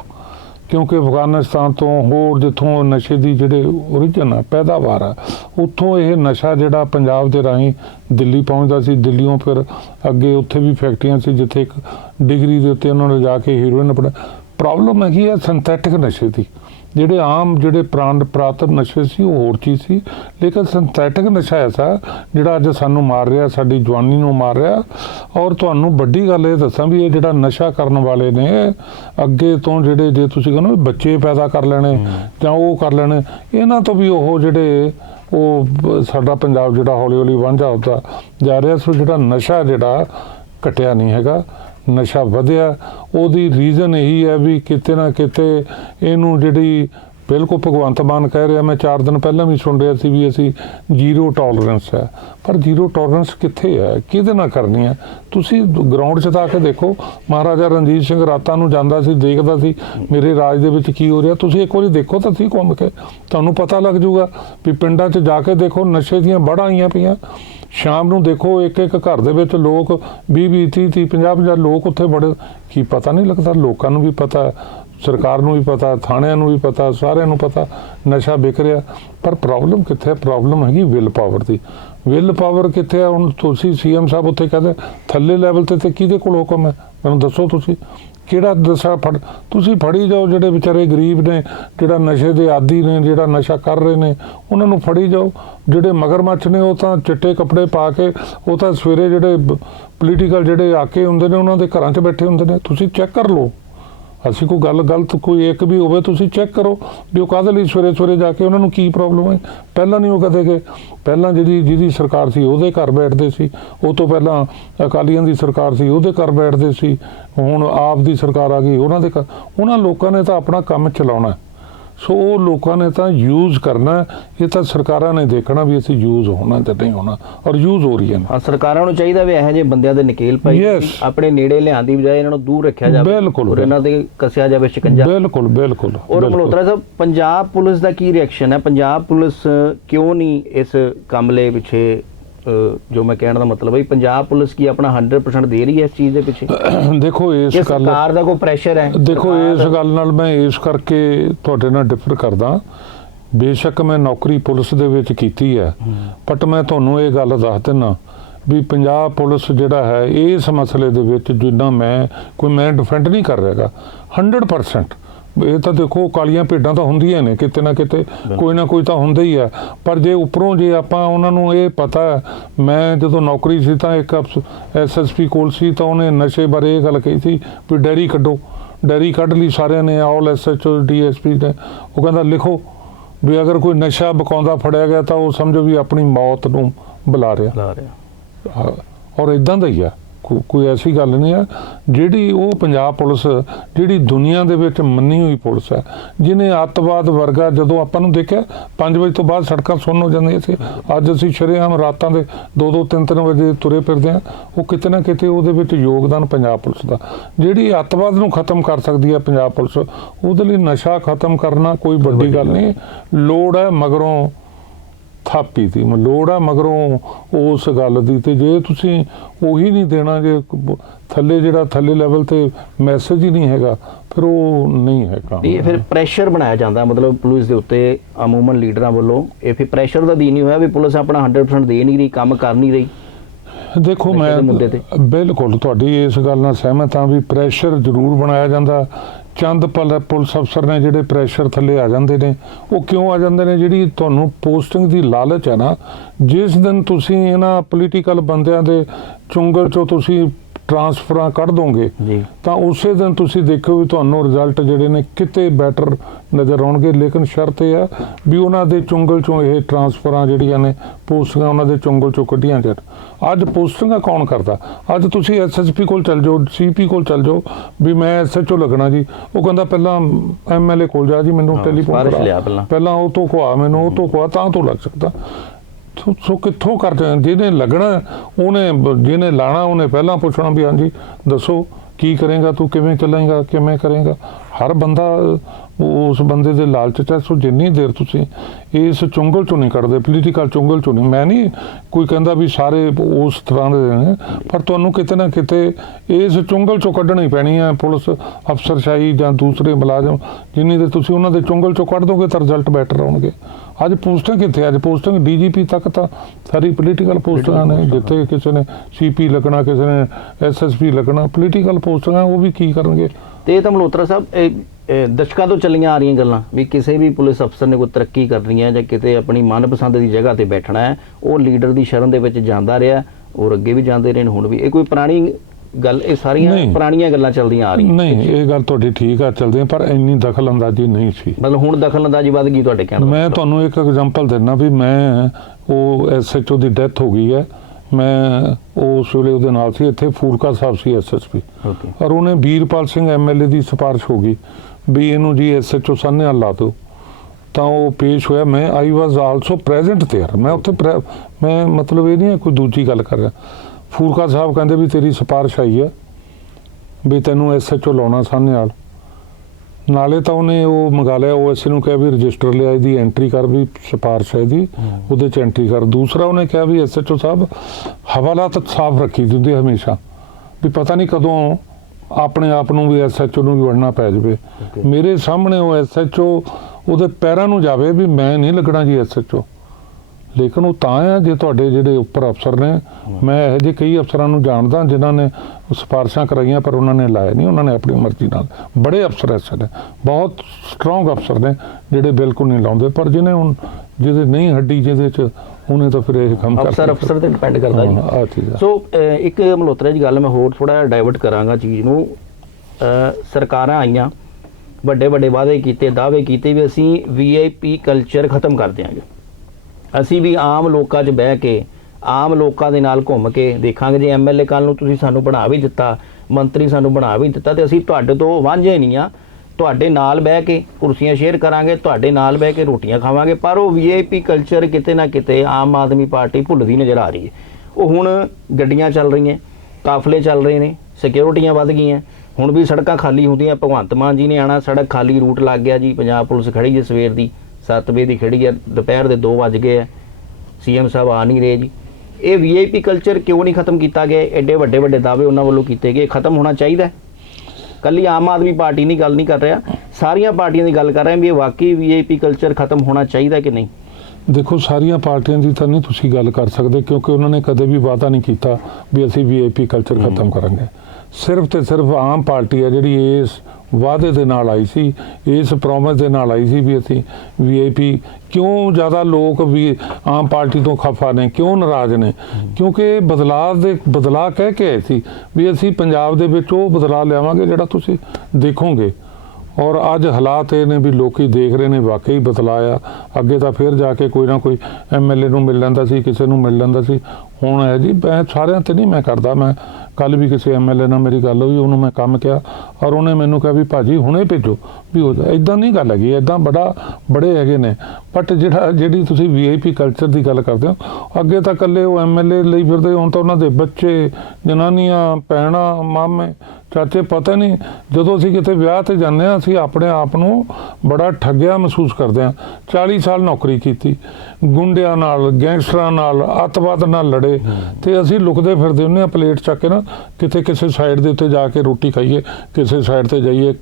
ਕਿਉਂਕਿ ਅਫਗਾਨਿਸਤਾਨ ਤੋਂ ਹੋਰ ਜਿੱਥੋਂ ਨਸ਼ੇ ਦੀ ਜਿਹੜੇ ਓਰੀਜਨ ਹੈ ਪੈਦਾਵਾਰ ਹੈ ਉੱਥੋਂ ਇਹ ਨਸ਼ਾ ਜਿਹੜਾ ਪੰਜਾਬ ਦੇ ਰਾਹੀਂ ਦਿੱਲੀ ਪਹੁੰਚਦਾ ਸੀ। ਦਿੱਲੀੋਂ ਫਿਰ ਅੱਗੇ ਉੱਥੇ ਵੀ ਫੈਕਟਰੀਆਂ ਸੀ ਜਿੱਥੇ ਇੱਕ ਡਿਗਰੀ ਦੇ ਉੱਤੇ ਉਹਨਾਂ ਨੇ ਜਾ ਕੇ ਹੀਰੋਇਨ ਆਪਣਾ ਪ੍ਰੋਬਲਮ ਹੈਗੀ ਹੈ ਸਿੰਥੈਟਿਕ ਨਸ਼ੇ ਦੀ। ਜਿਹੜੇ ਆਮ ਜਿਹੜੇ ਪ੍ਰਾਣ ਪ੍ਰਾਤਨ ਨਸ਼ੇ ਸੀ ਉਹ ਹੋਰ ਚੀਜ਼ ਸੀ। ਲੇਕਿਨ ਸਿੰਥੈਟਿਕ ਨਸ਼ਾ ਐਸਾ ਜਿਹੜਾ ਅੱਜ ਸਾਨੂੰ ਮਾਰ ਰਿਹਾ ਸਾਡੀ ਜਵਾਨੀ ਨੂੰ ਮਾਰ ਰਿਹਾ। ਔਰ ਤੁਹਾਨੂੰ ਵੱਡੀ ਗੱਲ ਇਹ ਦੱਸਾਂ ਵੀ ਇਹ ਜਿਹੜਾ ਨਸ਼ਾ ਕਰਨ ਵਾਲੇ ਨੇ ਅੱਗੇ ਤੋਂ ਜਿਹੜੇ ਜੇ ਤੁਸੀਂ ਕਹਿੰਦੇ ਬੱਚੇ ਪੈਦਾ ਕਰ ਲੈਣੇ ਜਾਂ ਉਹ ਕਰ ਲੈਣੇ ਇਹਨਾਂ ਤੋਂ ਵੀ ਉਹ ਜਿਹੜੇ ਉਹ ਸਾਡਾ ਪੰਜਾਬ ਜਿਹੜਾ ਹੌਲੀ ਹੌਲੀ ਵਾਂਝਾ ਹੁੰਦਾ ਜਾ ਰਿਹਾ ਸੋ ਜਿਹੜਾ ਨਸ਼ਾ ਜਿਹੜਾ ਘਟਿਆ ਨਹੀਂ ਹੈਗਾ। ਨਸ਼ਾ ਵਧਿਆ ਉਹਦੀ ਰੀਜ਼ਨ ਇਹੀ ਹੈ ਵੀ ਕਿਤੇ ਨਾ ਕਿਤੇ ਇਹਨੂੰ ਜਿਹੜੀ ਬਿਲਕੁਲ ਭਗਵੰਤ ਮਾਨ ਕਹਿ ਰਿਹਾ ਮੈਂ 4 ਦਿਨ ਪਹਿਲਾਂ ਵੀ ਸੁਣ ਰਿਹਾ ਸੀ ਵੀ ਅਸੀਂ ਜ਼ੀਰੋ ਟੋਲਰੈਂਸ ਹੈ। ਪਰ ਜ਼ੀਰੋ ਟੋਲਰੈਂਸ ਕਿੱਥੇ ਹੈ? ਕਿਹਦੇ ਨਾਲ ਕਰਨੀ ਹੈ? ਤੁਸੀਂ ਗਰਾਊਂਡ 'ਚ ਜਾ ਕੇ ਦੇਖੋ ਮਹਾਰਾਜਾ ਰਣਜੀਤ ਸਿੰਘ ਰਾਤਾਂ ਨੂੰ ਜਾਂਦਾ ਸੀ ਦੇਖਦਾ ਸੀ ਮੇਰੇ ਰਾਜ ਦੇ ਵਿੱਚ ਕੀ ਹੋ ਰਿਹਾ। ਤੁਸੀਂ ਇੱਕ ਵਾਰੀ ਦੇਖੋ ਤਾਂ ਸਹੀ ਘੁੰਮ ਕੇ ਤੁਹਾਨੂੰ ਪਤਾ ਲੱਗ ਜਾਊਗਾ ਵੀ ਪਿੰਡਾਂ 'ਚ ਜਾ ਕੇ ਦੇਖੋ ਨਸ਼ੇ ਦੀਆਂ ਬੜਾਂ ਆਈਆਂ ਪਈਆਂ। ਸ਼ਾਮ ਨੂੰ ਦੇਖੋ ਇੱਕ ਇੱਕ ਘਰ ਦੇ ਵਿੱਚ ਲੋਕ 20 20 30 30 50 50 ਲੋਕ ਉੱਥੇ ਬੜੇ ਕੀ ਪਤਾ ਨਹੀਂ ਲੱਗਦਾ ਲੋਕਾਂ ਨੂੰ ਵੀ ਪਤਾ ਹੈ, ਸਰਕਾਰ ਨੂੰ ਵੀ ਪਤਾ, ਥਾਣਿਆਂ ਨੂੰ ਵੀ ਪਤਾ, ਸਾਰਿਆਂ ਨੂੰ ਪਤਾ, ਨਸ਼ਾ ਵਿਕ ਰਿਹਾ। ਪਰ ਪ੍ਰੋਬਲਮ ਕਿੱਥੇ ਹੈ? ਪ੍ਰੋਬਲਮ ਹੈਗੀ ਵਿਲ ਪਾਵਰ ਦੀ। ਵਿਲ ਪਾਵਰ ਕਿੱਥੇ ਹੈ? ਹੁਣ ਤੁਸੀਂ ਸੀਐਮ ਸਾਹਿਬ ਉੱਥੇ ਕਹਿੰਦੇ, ਥੱਲੇ ਲੈਵਲ ਤੇ ਤੇ ਕਿਹਦੇ ਕੋਲ ਹੁਕਮ ਹੈ? ਮੈਨੂੰ ਦੱਸੋ ਤੁਸੀਂ। ਕਿਹੜਾ ਦਸਾ ਫੜ ਤੁਸੀਂ ਫੜੀ ਜਾਓ ਜਿਹੜੇ ਵਿਚਾਰੇ ਗਰੀਬ ਨੇ, ਜਿਹੜਾ ਨਸ਼ੇ ਦੇ ਆਦੀ ਨੇ, ਜਿਹੜਾ ਨਸ਼ਾ ਕਰ ਰਹੇ ਨੇ, ਉਹਨਾਂ ਨੂੰ ਫੜੀ ਜਾਓ। ਜਿਹੜੇ ਮਗਰਮੱਛ ਨੇ, ਉਹ ਤਾਂ ਚਿੱਟੇ ਕੱਪੜੇ ਪਾ ਕੇ, ਉਹ ਤਾਂ ਸਵੇਰੇ ਜਿਹੜੇ ਪੋਲੀਟੀਕਲ ਜਿਹੜੇ ਆਕੇ ਹੁੰਦੇ ਨੇ, ਉਹਨਾਂ ਦੇ ਘਰਾਂ 'ਚ ਬੈਠੇ ਹੁੰਦੇ ਨੇ। ਤੁਸੀਂ ਚੈੱਕ ਕਰ ਲਓ। ਅਸੀਂ ਕੋਈ ਗੱਲ, ਗਲਤ ਕੋਈ ਇੱਕ ਵੀ ਹੋਵੇ ਤੁਸੀਂ ਚੈੱਕ ਕਰੋ ਵੀ ਉਹ ਕਾਹਦੇ ਲਈ ਸਵੇਰੇ ਸਵੇਰੇ ਜਾ ਕੇ ਉਹਨਾਂ ਨੂੰ ਕੀ ਪ੍ਰੋਬਲਮ ਹੈ। ਪਹਿਲਾਂ ਨਹੀਂ ਉਹ ਕਦੇ ਗਏ। ਪਹਿਲਾਂ ਜਿਹੜੀ, ਜਿਹਦੀ ਸਰਕਾਰ ਸੀ ਉਹਦੇ ਘਰ ਬੈਠਦੇ ਸੀ। ਉਹ ਤੋਂ ਪਹਿਲਾਂ ਅਕਾਲੀਆਂ ਦੀ ਸਰਕਾਰ ਸੀ, ਉਹਦੇ ਘਰ ਬੈਠਦੇ ਸੀ। ਹੁਣ ਆਪ ਦੀ ਸਰਕਾਰ ਆ ਗਈ, ਉਹਨਾਂ ਦੇ ਘਰ। ਉਹਨਾਂ ਲੋਕਾਂ ਨੇ ਤਾਂ ਆਪਣਾ ਕੰਮ ਚਲਾਉਣਾ ਸੋ ਉਹ ਲੋਕਾਂ ਨੇ ਤਾਂ ਯੂਜ਼ ਕਰਨਾ ਇਹ ਤਾਂ ਸਰਕਾਰਾਂ ਨੇ ਦੇਖਣਾ ਵੀ ਅਸੀਂ ਯੂਜ਼ ਹੋਣਾ ਤੇ ਨਹੀਂ ਹੋਣਾ ਔਰ ਯੂਜ਼ ਹੋ ਰਹੀ ਹੈ ਹਾਂ ਸਰਕਾਰਾਂ ਨੂੰ ਚਾਹੀਦਾ ਵੀ ਇਹੋ ਜਿਹੇ ਬੰਦਿਆਂ ਦੇ ਨਕੇਲ ਪਾਈ. ਆਪਣੇ ਨੇੜੇ ਲਿਆਉਣ ਦੀ ਬਜਾਏ ਇਹਨਾਂ ਨੂੰ ਦੂਰ ਰੱਖਿਆ ਜਾਵੇ ਔਰ ਇਹਨਾਂ ਦੇ ਕੱਸਿਆ ਜਾਵੇ ਸ਼ਿਕੰਜਾ ਬਿਲਕੁਲ ਬਿਲਕੁਲ ਔਰ। ਮਲਹੋਤਰਾ ਸਾਹਿਬ ਪੰਜਾਬ ਪੁਲਿਸ ਦਾ ਕੀ ਰਿਐਕਸ਼ਨ ਹੈ ਪੰਜਾਬ ਪੁਲਿਸ ਕਿਉਂ ਨਹੀਂ ਇਸ ਕਮਲੇ ਪਿੱਛੇ ਜੋ ਮੈਂ ਕਹਿਣ ਦਾ ਮਤਲਬ ਹੈ ਪੰਜਾਬ ਪੁਲਿਸ ਕੀ ਆਪਣਾ 100% ਦੇ ਰਹੀ ਹੈ ਇਸ ਚੀਜ਼ ਦੇ ਪਿੱਛੇ? ਦੇਖੋ ਇਸ ਗੱਲ ਸਰਕਾਰ ਦਾ ਕੋਈ ਪ੍ਰੈਸ਼ਰ ਹੈ ਦੇਖੋ ਇਸ ਗੱਲ ਨਾਲ ਮੈਂ ਇਸ ਕਰਕੇ ਤੁਹਾਡੇ ਨਾਲ ਡਿਫਰ ਕਰਦਾ। ਬੇਸ਼ੱਕ ਮੈਂ ਨੌਕਰੀ ਪੁਲਿਸ ਦੇ ਵਿੱਚ ਕੀਤੀ ਹੈ ਬਟ ਮੈਂ ਤੁਹਾਨੂੰ ਇਹ ਗੱਲ ਦੱਸ ਦਿੰਨਾ ਵੀ ਪੰਜਾਬ ਪੁਲਿਸ ਜਿਹੜਾ ਹੈ ਇਸ ਮਸਲੇ ਦੇ ਵਿੱਚ ਜਿੰਨਾ ਮੈਂ ਕੋਈ ਮੈਂ ਡਿਫੈਂਡ ਨਹੀਂ ਕਰ ਰਿਹਾਗਾ। 100% ਇਹ ਤਾਂ ਦੇਖੋ ਕਾਲੀਆਂ ਭੇਡਾਂ ਤਾਂ ਹੁੰਦੀਆਂ ਨੇ ਕਿਤੇ ਨਾ ਕਿਤੇ ਕੋਈ ਨਾ ਕੋਈ ਤਾਂ ਹੁੰਦਾ ਹੀ ਹੈ। ਪਰ ਜੇ ਉੱਪਰੋਂ ਜੇ ਆਪਾਂ ਉਹਨਾਂ ਨੂੰ ਇਹ ਪਤਾ ਮੈਂ ਜਦੋਂ ਨੌਕਰੀ ਸੀ ਤਾਂ ਇੱਕ ਐਸਐਸਪੀ ਕੋਲ ਸੀ ਤਾਂ ਉਹਨੇ ਨਸ਼ੇ ਬਾਰੇ ਇਹ ਗੱਲ ਕਹੀ ਸੀ ਵੀ ਡੈਰੀ ਕੱਢੋ। ਡੈਰੀ ਕੱਢ ਲਈ ਸਾਰਿਆਂ ਨੇ ਆਲ ਐਸਐਚਓ ਡੀਐਸਪੀ ਨੇ। ਉਹ ਕਹਿੰਦਾ ਲਿਖੋ ਵੀ ਅਗਰ ਕੋਈ ਨਸ਼ਾ ਬਕਾਉਂਦਾ ਫੜਿਆ ਗਿਆ ਤਾਂ ਉਹ ਸਮਝੋ ਵੀ ਆਪਣੀ ਮੌਤ ਨੂੰ ਬੁਲਾ ਰਿਹਾ। ਔਰ ਇਦਾਂ ਦਾ ਹੀ ਆ ਕੋਈ ਐਸੀ ਗੱਲ ਨਹੀਂ ਆ ਜਿਹੜੀ ਉਹ ਪੰਜਾਬ ਪੁਲਿਸ ਜਿਹੜੀ ਦੁਨੀਆ ਦੇ ਵਿੱਚ ਮੰਨੀ ਹੋਈ ਪੁਲਿਸ ਹੈ ਜਿਨੇ ਅੱਤਵਾਦ ਵਰਗਾ ਜਦੋਂ ਆਪਾਂ ਨੂੰ ਦੇਖਿਆ 5 ਵਜੇ ਤੋਂ ਬਾਅਦ ਸੜਕਾਂ ਸੁੰਨ ਹੋ ਜਾਂਦੀਆਂ ਸੀ। ਅੱਜ ਅਸੀਂ ਸ਼ਰੇਆਮ ਰਾਤਾਂ ਦੇ 2-2 3-3 ਵਜੇ ਤੁਰੇ ਫਿਰਦੇ ਆ ਉਹ ਕਿਤੇ ਨਾ ਕਿਤੇ ਉਹਦੇ ਵਿੱਚ ਯੋਗਦਾਨ ਪੰਜਾਬ ਪੁਲਿਸ ਦਾ। ਜਿਹੜੀ ਅੱਤਵਾਦ ਨੂੰ ਖਤਮ ਕਰ ਸਕਦੀ ਹੈ ਪੰਜਾਬ ਪੁਲਿਸ ਉਹਦੇ ਲਈ ਨਸ਼ਾ ਖਤਮ ਕਰਨਾ ਕੋਈ ਵੱਡੀ ਗੱਲ ਨਹੀਂ। ਲੋੜ ਹੈ ਮਗਰੋਂ ਥਾਪੀ ਮ- ਲੋੜ ਆ ਮਗਰੋਂ ਉਸ ਗੱਲ ਦੀ। ਤੇ ਜੇ ਤੁਸੀਂ ਉਹੀ ਨਹੀਂ ਦੇਣਾ ਜੇ ਥੱਲੇ ਜਿਹੜਾ ਥੱਲੇ ਲੈਵਲ ਤੇ ਮੈਸੇਜ ਹੀ ਨਹੀਂ ਹੈਗਾ ਫਿਰ ਉਹ ਨਹੀਂ ਹੈ ਕੰਮ। ਇਹ ਫਿਰ ਪ੍ਰੈਸ਼ਰ ਬਣਾਇਆ ਜਾਂਦਾ ਮਤਲਬ ਪੁਲਿਸ ਦੇ ਉੱਤੇ ਅਮੂਮਨ ਲੀਡਰਾਂ ਵੱਲੋਂ। ਇਹ ਫਿਰ ਪ੍ਰੈਸ਼ਰ ਦਾ ਦੀ ਨਹੀਂ ਹੋਇਆ ਵੀ ਪੁਲਿਸ ਆਪਣਾ 100% ਦੇ ਨਹੀਂ ਰਹੀ ਕੰਮ ਕਰ ਨਹੀਂ ਰਹੀ। ਦੇਖੋ ਤੇ। ਮੈਂ ਬਿਲਕੁਲ ਤੁਹਾਡੀ ਇਸ ਗੱਲ ਨਾਲ ਸਹਿਮਤ ਹਾਂ ਵੀ ਪ੍ਰੈਸ਼ਰ ਜ਼ਰੂਰ ਬਣਾਇਆ ਜਾਂਦਾ। ਚੰਦ ਪਲ ਪੁਲਿਸ ਅਫਸਰ ਨੇ ਜਿਹੜੇ ਪ੍ਰੈਸ਼ਰ ਥੱਲੇ ਆ ਜਾਂਦੇ ਨੇ, ਉਹ ਕਿਉਂ ਆ ਜਾਂਦੇ ਨੇ? ਜਿਹੜੀ ਤੁਹਾਨੂੰ ਪੋਸਟਿੰਗ ਦੀ ਲਾਲਚ ਹੈ ਨਾ, ਜਿਸ ਦਿਨ ਤੁਸੀਂ ਇਹਨਾਂ ਪੋਲੀਟੀਕਲ ਬੰਦਿਆਂ ਦੇ ਚੁੰਗਲ ਚੋਂ ਤੁਸੀਂ ਟਰਾਂਸਫਰਾਂ ਕੱਢ ਦੋਗੇ ਤਾਂ ਉਸੇ ਦਿਨ ਤੁਸੀਂ ਦੇਖੋ ਵੀ ਤੁਹਾਨੂੰ ਰਿਜ਼ਲਟ ਜਿਹੜੇ ਨੇ ਕਿਤੇ ਬੈਟਰ ਨਜ਼ਰ ਆਉਣਗੇ। ਲੇਕਿਨ ਸ਼ਰਤ ਇਹ ਹੈ ਵੀ ਉਹਨਾਂ ਦੇ ਚੁੰਗਲ ਚੋਂ ਇਹ ਟਰਾਂਸਫਰਾਂ ਜਿਹੜੀਆਂ ਨੇ ਪੋਸਟਾਂ ਉਹਨਾਂ ਦੇ ਚੁੰਗਲ ਚੋਂ ਕੱਢੀਆਂ ਜਾਣ। ਅੱਜ ਪੋਸਟਿੰਗਾਂ ਕੌਣ ਕਰਦਾ? ਅੱਜ ਤੁਸੀਂ ਐਸਐਸਪੀ ਕੋਲ ਚੱਲ ਜਾਓ ਸੀਪੀ ਕੋਲ ਚੱਲ ਜਾਓ ਵੀ ਮੈਂ ਐਸਐਚਓ ਲੱਗਣਾ ਜੀ। ਉਹ ਕਹਿੰਦਾ ਪਹਿਲਾਂ ਐਮਐਲਏ ਕੋਲ ਜਾ ਜੀ ਮੈਨੂੰ ਟੈਲੀਫੋਨ। ਪਹਿਲਾਂ ਉਹ ਤੋਂ ਖਵਾ ਮੈਨੂੰ ਉਹ ਤੋਂ ਖਵਾ ਤਾਂ ਤੋਂ ਲੱਗ ਸਕਦਾ। ਸੋ ਕਿੱਥੋਂ ਕਰਦੇ ਆ? ਜਿਹਨੇ ਲੱਗਣਾ, ਉਹਨੇ ਜਿਹਨੇ ਲਾਣਾ, ਉਹਨੇ ਪਹਿਲਾਂ ਪੁੱਛਣਾ ਵੀ ਹਾਂਜੀ, ਦੱਸੋ, ਕੀ ਕਰੇਗਾ ਤੂੰ, ਕਿਵੇਂ ਚੱਲੇਗਾ, ਕਿਵੇਂ ਕਰੇਗਾ ਹਰ ਬੰਦਾ ਉਸ ਬੰਦੇ ਦੇ ਲਾਲਚ ਚ ਹੈ। ਸੋ ਜਿੰਨੀ ਦੇਰ ਤੁਸੀਂ ਇਸ ਚੁੰਗਲ ਚੋਂ ਨਹੀਂ ਕੱਢਦੇ ਪੋਲੀਟੀਕਲ ਚੁੰਗਲ ਚੋਂ ਨਹੀਂ ਮੈਂ ਨਹੀਂ ਕੋਈ ਕਹਿੰਦਾ ਵੀ ਸਾਰੇ ਉਸ ਤਰ੍ਹਾਂ ਦੇ ਨੇ, ਪਰ ਤੁਹਾਨੂੰ ਕਿਤੇ ਨਾ ਕਿਤੇ ਇਸ ਚੁੰਗਲ ਚੋਂ ਕੱਢਣੀ ਪੈਣੀ ਹੈ, ਪੁਲਿਸ ਅਫਸਰਸ਼ਾਹੀ ਜਾਂ ਦੂਸਰੇ ਮੁਲਾਜ਼ਮ, ਜਿੰਨੀ ਦੇ ਤੁਸੀਂ ਉਹਨਾਂ ਦੇ ਚੁੰਗਲ ਚੋਂ ਕੱਢ ਦੋਗੇ ਤਾਂ ਰਿਜ਼ਲਟ ਬੈਟਰ ਆਉਣਗੇ ਅੱਜ ਪੋਸਟਿੰਗ ਕਿੱਥੇ ਅੱਜ ਪੋਸਟਿੰਗ ਡੀਜੀਪੀ ਤੱਕ ਤਾਂ ਸਾਰੀ ਪੋਲੀਟੀਕਲ ਪੋਸਟਾਂ ਨੇ ਜਿੱਥੇ ਕਿਸੇ ਨੇ ਸੀਪੀ ਲੱਗਣਾ ਕਿਸੇ ਨੇ ਐਸਐਸਪੀ ਲੱਗਣਾ ਪੋਲੀਟੀਕਲ ਪੋਸਟਾਂ ਉਹ ਵੀ ਕੀ ਕਰਨਗੇ? ਤੇ ਇਹ ਤਾਂ ਮਲਹੋਤਰਾ ਸਾਹਿਬ ਦਸ਼ਕਾਂ ਤੋਂ ਚੱਲੀਆਂ ਆ ਰਹੀਆਂ ਗੱਲਾਂ ਵੀ ਕਿਸੇ ਵੀ ਪੁਲਿਸ ਅਫਸਰ ਨੇ ਕੋਈ ਤਰੱਕੀ ਕਰਨੀ ਹੈ ਜਾਂ ਕਿਤੇ ਆਪਣੀ ਮਨਪਸੰਦ ਦੀ ਜਗ੍ਹਾ ਤੇ ਬੈਠਣਾ ਹੈ ਉਹ ਲੀਡਰ ਦੀ ਸ਼ਰਨ ਦੇ ਵਿੱਚ ਜਾਂਦਾ ਰਿਹਾ ਔਰ ਅੱਗੇ ਵੀ ਜਾਂਦੇ ਰਹੇ ਹੁਣ ਵੀ। ਇਹ ਕੋਈ ਪੁਰਾਣੀ ਗੱਲ ਇਹ ਸਾਰੀਆਂ ਨਹੀਂ। ਪੁਰਾਣੀਆਂ ਗੱਲਾਂ ਚੱਲਦੀਆਂ ਆ ਰਹੀਆਂ। ਨਹੀਂ ਇਹ ਗੱਲ ਤੁਹਾਡੀ ਠੀਕ ਆ ਚੱਲਦੇ ਆ, ਪਰ ਇੰਨੀ ਦਖਲ ਅੰਦਾਜ਼ੀ ਨਹੀਂ ਸੀ। ਮਤਲਬ ਹੁਣ ਦਖਲ ਅੰਦਾਜ਼ੀ ਵੱਧ ਗਈ ਤੁਹਾਡੇ ਕਹਿਣ ਦਾ ਮੈਂ ਮਤਲਬ। ਤੁਹਾਨੂੰ ਇੱਕ ਐਗਜ਼ਾਮਪਲ ਦਿੰਦਾ ਵੀ ਮੈਂ ਉਹ ਐਸਐਚਓ ਦੀ ਡੈਥ ਹੋ ਗਈ ਹੈ। ਮੈਂ ਉਸ ਵੇਲੇ ਉਹਦੇ ਨਾਲ ਸੀ ਇੱਥੇ ਫੂਲਕਾ ਸਾਹਿਬ ਸੀ ਐਸਐਸਪੀ Okay. ਔਰ ਉਹਨੇ ਵੀਰਪਾਲ ਸਿੰਘ ਐਮਐਲਏ ਦੀ ਸਿਫਾਰਿਸ਼ ਹੋ ਗਈ ਵੀ ਇਹਨੂੰ ਜੀ ਐਸਐਚਓ ਸਾਹਮਣੇ ਲਾ ਦਿਓ। ਤਾਂ ਉਹ ਪੇਸ਼ ਹੋਇਆ ਮੈਂ I was also present there ਮੈਂ ਉੱਥੇ ਪ੍ਰੈ- ਮੈਂ ਮਤਲਬ ਇਹ ਨਹੀਂ ਹੈ ਕੋਈ ਦੂਜੀ ਗੱਲ ਕਰ ਰਿਹਾ। ਫੂਲਕਾ ਸਾਹਿਬ ਕਹਿੰਦੇ ਵੀ ਤੇਰੀ ਸਿਫਾਰਿਸ਼ ਆਈ ਹੈ ਵੀ ਤੈਨੂੰ ਐਸਐਚਓ ਲਾਉਣਾ ਸਾਹਮਣੇ ਨਾਲ। ਨਾਲੇ ਤਾਂ ਉਹਨੇ ਉਹ ਮੰਗਾ ਲਿਆ ਓਐਸਏ ਨੂੰ ਕਿਹਾ ਵੀ ਰਜਿਸਟਰ ਲਿਆ ਇਹਦੀ ਐਂਟਰੀ ਕਰ ਵੀ ਸਿਫਾਰਿਸ਼ ਹੈ ਇਹਦੀ ਉਹਦੇ ਚ ਐਂਟਰੀ ਕਰ। ਦੂਸਰਾ ਉਹਨੇ ਕਿਹਾ ਵੀ ਐਸਐਚਓ ਸਾਹਿਬ ਹਵਾਲਾਤ ਸਾਫ਼ ਰੱਖੀ ਦੀ ਹੁੰਦੀ ਹਮੇਸ਼ਾ ਵੀ ਪਤਾ ਨਹੀਂ ਕਦੋਂ ਆਪਣੇ ਆਪ ਨੂੰ ਵੀ ਐਸਐਚਓ ਨੂੰ ਵੀ ਵੜਨਾ ਪੈ ਜਾਵੇ. ਮੇਰੇ ਸਾਹਮਣੇ ਉਹ ਐਸਐਚਓ ਉਹਦੇ ਪੈਰਾਂ ਨੂੰ ਜਾਵੇ ਵੀ ਮੈਂ ਨਹੀਂ ਲੱਗਣਾ ਜੀ ਐਸਐਚਓ ਲੇਕਿਨ ਉਹ ਤਾਂ ਆ ਜੇ ਤੁਹਾਡੇ ਜਿਹੜੇ ਉੱਪਰ ਅਫਸਰ ਨੇ। ਮੈਂ ਇਹੋ ਜਿਹੇ ਕਈ ਅਫਸਰਾਂ ਨੂੰ ਜਾਣਦਾ ਜਿਨ੍ਹਾਂ ਨੇ ਸਿਫਾਰਸ਼ਾਂ ਕਰਾਈਆਂ ਪਰ ਉਹਨਾਂ ਨੇ ਲਾਇਆ ਨਹੀਂ ਉਹਨਾਂ ਨੇ ਆਪਣੀ ਮਰਜ਼ੀ ਨਾਲ। ਬੜੇ ਅਫਸਰ ਐਸੇ ਨੇ ਬਹੁਤ ਸਟਰੋਂਗ ਅਫਸਰ ਨੇ ਜਿਹੜੇ ਬਿਲਕੁਲ ਨਹੀਂ ਲਾਉਂਦੇ। ਪਰ ਜਿਹਨੇ ਹੁਣ ਜਿਹਦੇ ਨਹੀਂ ਹੱਡੀ ਜਿਹਦੇ ਚ ਉਹਨੇ ਤਾਂ ਫਿਰ ਇਹ ਕੰਮ ਅਫਸਰ ਅਫਸਰ ਤੇ ਡਿਪੈਂਡ ਕਰਦਾ ਜੀ। ਸੋ ਇੱਕ ਮਲਹੋਤਰਾ ਜੀ ਗੱਲ ਮੈਂ ਹੋਰ ਥੋੜਾ ਡਾਈਵਰਟ ਕਰਾਂਗਾ ਚੀਜ਼ ਨੂੰ। ਸਰਕਾਰਾਂ ਆਈਆਂ ਵੱਡੇ ਵੱਡੇ ਵਾਅਦੇ ਕੀਤੇ ਦਾਅਵੇ ਕੀਤੇ ਵੀ ਅਸੀਂ ਵੀਆਈਪੀ ਕਲਚਰ ਖਤਮ ਕਰ ਦਿਆਂਗੇ। ਅਸੀਂ ਵੀ ਆਮ ਲੋਕਾਂ 'ਚ ਬਹਿ ਕੇ, ਆਮ ਲੋਕਾਂ ਦੇ ਨਾਲ ਘੁੰਮ ਕੇ ਦੇਖਾਂਗੇ। ਜੇ ਐਮਐਲਏ ਕੱਲ ਨੂੰ ਤੁਸੀਂ ਸਾਨੂੰ ਬਣਾ ਵੀ ਦਿੱਤਾ, ਮੰਤਰੀ ਸਾਨੂੰ ਬਣਾ ਵੀ ਦਿੱਤਾ, ਤੇ ਅਸੀਂ ਤੁਹਾਡੇ ਤੋਂ ਵਾਂਝੇ ਨਹੀਂ ਆ ਤੁਹਾਡੇ ਨਾਲ ਬਹਿ ਕੇ ਕੁਰਸੀਆਂ ਸ਼ੇਅਰ ਕਰਾਂਗੇ, ਤੁਹਾਡੇ ਨਾਲ ਬਹਿ ਕੇ ਰੋਟੀਆਂ ਖਾਵਾਂਗੇ, ਪਰ ਉਹ ਵੀਆਈਪੀ ਕਲਚਰ ਕਿਤੇ ਨਾ ਕਿਤੇ ਆਮ ਆਦਮੀ ਪਾਰਟੀ ਭੁੱਲਦੀ ਨਜ਼ਰ ਆ ਰਹੀ ਹੈ। ਉਹ ਹੁਣ ਗੱਡੀਆਂ ਚੱਲ ਰਹੀਆਂ, ਕਾਫਲੇ ਚੱਲ ਰਹੇ ਨੇ ਸਿਕਿਉਰਿਟੀਆਂ ਵੱਧ ਗਈਆਂ। ਹੁਣ ਵੀ ਸੜਕਾਂ ਖਾਲੀ ਹੁੰਦੀਆਂ, ਭਗਵੰਤ ਮਾਨ ਜੀ ਨੇ ਆਣਾ ਸੜਕ ਖਾਲੀ ਰੂਟ ਲੱਗ ਗਿਆ ਜੀ, ਪੰਜਾਬ ਪੁਲਿਸ ਖੜੀ ਹੈ ਸਵੇਰ ਦੀ। 7 ਵਜੇ ਦੀ ਖੜੀ ਹੈ ਦੁਪਹਿਰ ਦੇ 2 ਵੱਜ ਗਏ ਆ। ਸੀਐਮ ਸਾਹਿਬ ਆ ਨਹੀਂ ਰਹੇ ਜੀ। ਇਹ ਵੀਆਈਪੀ ਕਲਚਰ ਕਿਉਂ ਨਹੀਂ ਖਤਮ ਕੀਤਾ ਗਿਆ? ਐਡੇ ਵੱਡੇ ਵੱਡੇ ਦਾਅਵੇ ਉਹਨਾਂ ਵੱਲੋਂ ਕੀਤੇ ਗਏ। ਖਤਮ ਹੋਣਾ ਚਾਹੀਦਾ ਕੱਲੀ ਆਮ ਆਦਮੀ ਪਾਰਟੀ ਨਹੀਂ ਗੱਲ ਨਹੀਂ ਕਰ ਰਿਹਾ। ਸਾਰੀਆਂ ਪਾਰਟੀਆਂ ਦੀ ਗੱਲ ਕਰ ਰਹੇ ਹਾਂ ਵੀ ਇਹ ਵਾਕਈ ਵੀਆਈਪੀ ਕਲਚਰ ਖਤਮ ਹੋਣਾ ਚਾਹੀਦਾ ਕਿ ਨਹੀਂ? ਦੇਖੋ ਸਾਰੀਆਂ ਪਾਰਟੀਆਂ ਦੀ ਤਾਂ ਨਹੀਂ ਤੁਸੀਂ ਗੱਲ ਕਰ ਸਕਦੇ ਕਿਉਂਕਿ ਉਹਨਾਂ ਨੇ ਕਦੇ ਵੀ ਵਾਅਦਾ ਨਹੀਂ ਕੀਤਾ ਵੀ ਅਸੀਂ ਵੀਆਈਪੀ ਕਲਚਰ ਖਤਮ ਕਰਾਂਗੇ। ਸਿਰਫ ਤੇ ਸਿਰਫ ਆਮ ਪਾਰਟੀ ਹੈ ਜਿਹੜੀ ਇਸ ਵਾਅਦੇ ਦੇ ਨਾਲ ਆਈ ਸੀ, ਇਸ ਪ੍ਰੋਮਿਸ ਦੇ ਨਾਲ ਆਈ ਸੀ ਵੀ ਅਸੀਂ ਵੀਆਈਪੀ ਕਿਉਂ ਜ਼ਿਆਦਾ ਲੋਕ ਵੀ ਆਮ ਪਾਰਟੀ ਤੋਂ ਖਫਾ ਨੇ, ਕਿਉਂ ਨਾਰਾਜ਼ ਨੇ? ਕਿਉਂਕਿ ਬਦਲਾਅ ਦੇ, ਬਦਲਾਅ ਕਹਿ ਕੇ ਆਏ ਸੀ ਵੀ ਅਸੀਂ ਪੰਜਾਬ ਦੇ ਵਿੱਚ ਉਹ ਬਦਲਾਅ ਲਿਆਵਾਂਗੇ ਜਿਹੜਾ ਤੁਸੀਂ ਦੇਖੋਗੇ। ਔਰ ਅੱਜ ਹਾਲਾਤ ਇਹ ਨੇ ਵੀ ਲੋਕੀ ਦੇਖ ਰਹੇ ਨੇ, ਵਾਕਈ ਬਦਲਾਇਆ ਅੱਗੇ ਤਾਂ ਫਿਰ ਜਾ ਕੇ ਕੋਈ ਨਾ ਕੋਈ ਐਮਐਲਏ ਨੂੰ ਮਿਲ ਲੈਂਦਾ ਸੀ, ਕਿਸੇ ਨੂੰ ਮਿਲ ਲੈਂਦਾ ਸੀ। ਹੁਣ ਹੈ ਜੀ, ਮੈਂ ਸਾਰਿਆਂ ਤੇ ਨਹੀਂ ਮੈਂ ਕਰਦਾ, ਮੈਂ ਕੱਲ ਵੀ ਕਿਸੇ ਐਮਐਲਏ ਨਾਲ ਮੇਰੀ ਗੱਲ ਹੋਈ, ਉਹਨੂੰ ਮੈਂ ਕੰਮ ਕਿਹਾ ਔਰ ਉਹਨੇ ਮੈਨੂੰ ਕਿਹਾ ਵੀ ਭਾਜੀ ਹੁਣੇ ਭੇਜੋ, ਵੀ ਹੋ ਜਾ ਇਦਾਂ ਨਹੀਂ ਗੱਲ ਹੈਗੀ ਇਦਾਂ ਬੜਾ ਬੜੇ ਹੈਗੇ ਨੇ ਬਟ ਜਿਹੜਾ, ਜਿਹੜੀ ਤੁਸੀਂ ਵੀਆਈਪੀ ਕਲਚਰ ਦੀ ਗੱਲ ਕਰਦੇ ਹੋ, ਅੱਗੇ ਤਾਂ ਕੱਲੇ ਉਹ ਐਮਐਲਏ ਲਈ ਫਿਰਦੇ, ਹੁਣ ਤਾਂ ਉਹਨਾਂ ਦੇ ਬੱਚੇ, ਜਨਾਨੀਆਂ, ਭੈਣਾਂ, ਮਾਮੇ ਚਾਚੇ, ਪਤਾ ਨਹੀਂ, ਜਦੋਂ ਅਸੀਂ ਕਿਤੇ ਵਿਆਹ ਤੇ ਜਾਂਦੇ ਹਾਂ, ਅਸੀਂ ਆਪਣੇ ਆਪ ਨੂੰ ਬੜਾ ਠੱਗਿਆ ਮਹਿਸੂਸ ਕਰਦੇ ਹਾਂ। 40 ਸਾਲ ਨੌਕਰੀ ਕੀਤੀ, ਗੁੰਡਿਆਂ ਨਾਲ, ਗੈਂਗਸਟਰਾਂ ਨਾਲ, ਅੱਤਵਾਦ ਨਾਲ ਲੜੇ ਤੇ ਅਸੀਂ ਲੁਕਦੇ ਫਿਰਦੇ ਹੁੰਦੇ ਹਾਂ ਪਲੇਟ ਚੱਕ ਕੇ ਨਾ, ਕਿਤੇ ਕਿਸੇ ਸਾਈਡ ਦੇ ਉੱਤੇ ਜਾ ਕੇ ਰੋਟੀ ਖਾਈਏ, ਕਿਸੇ ਸਾਈਡ ਤੇ ਜਾਈਏ।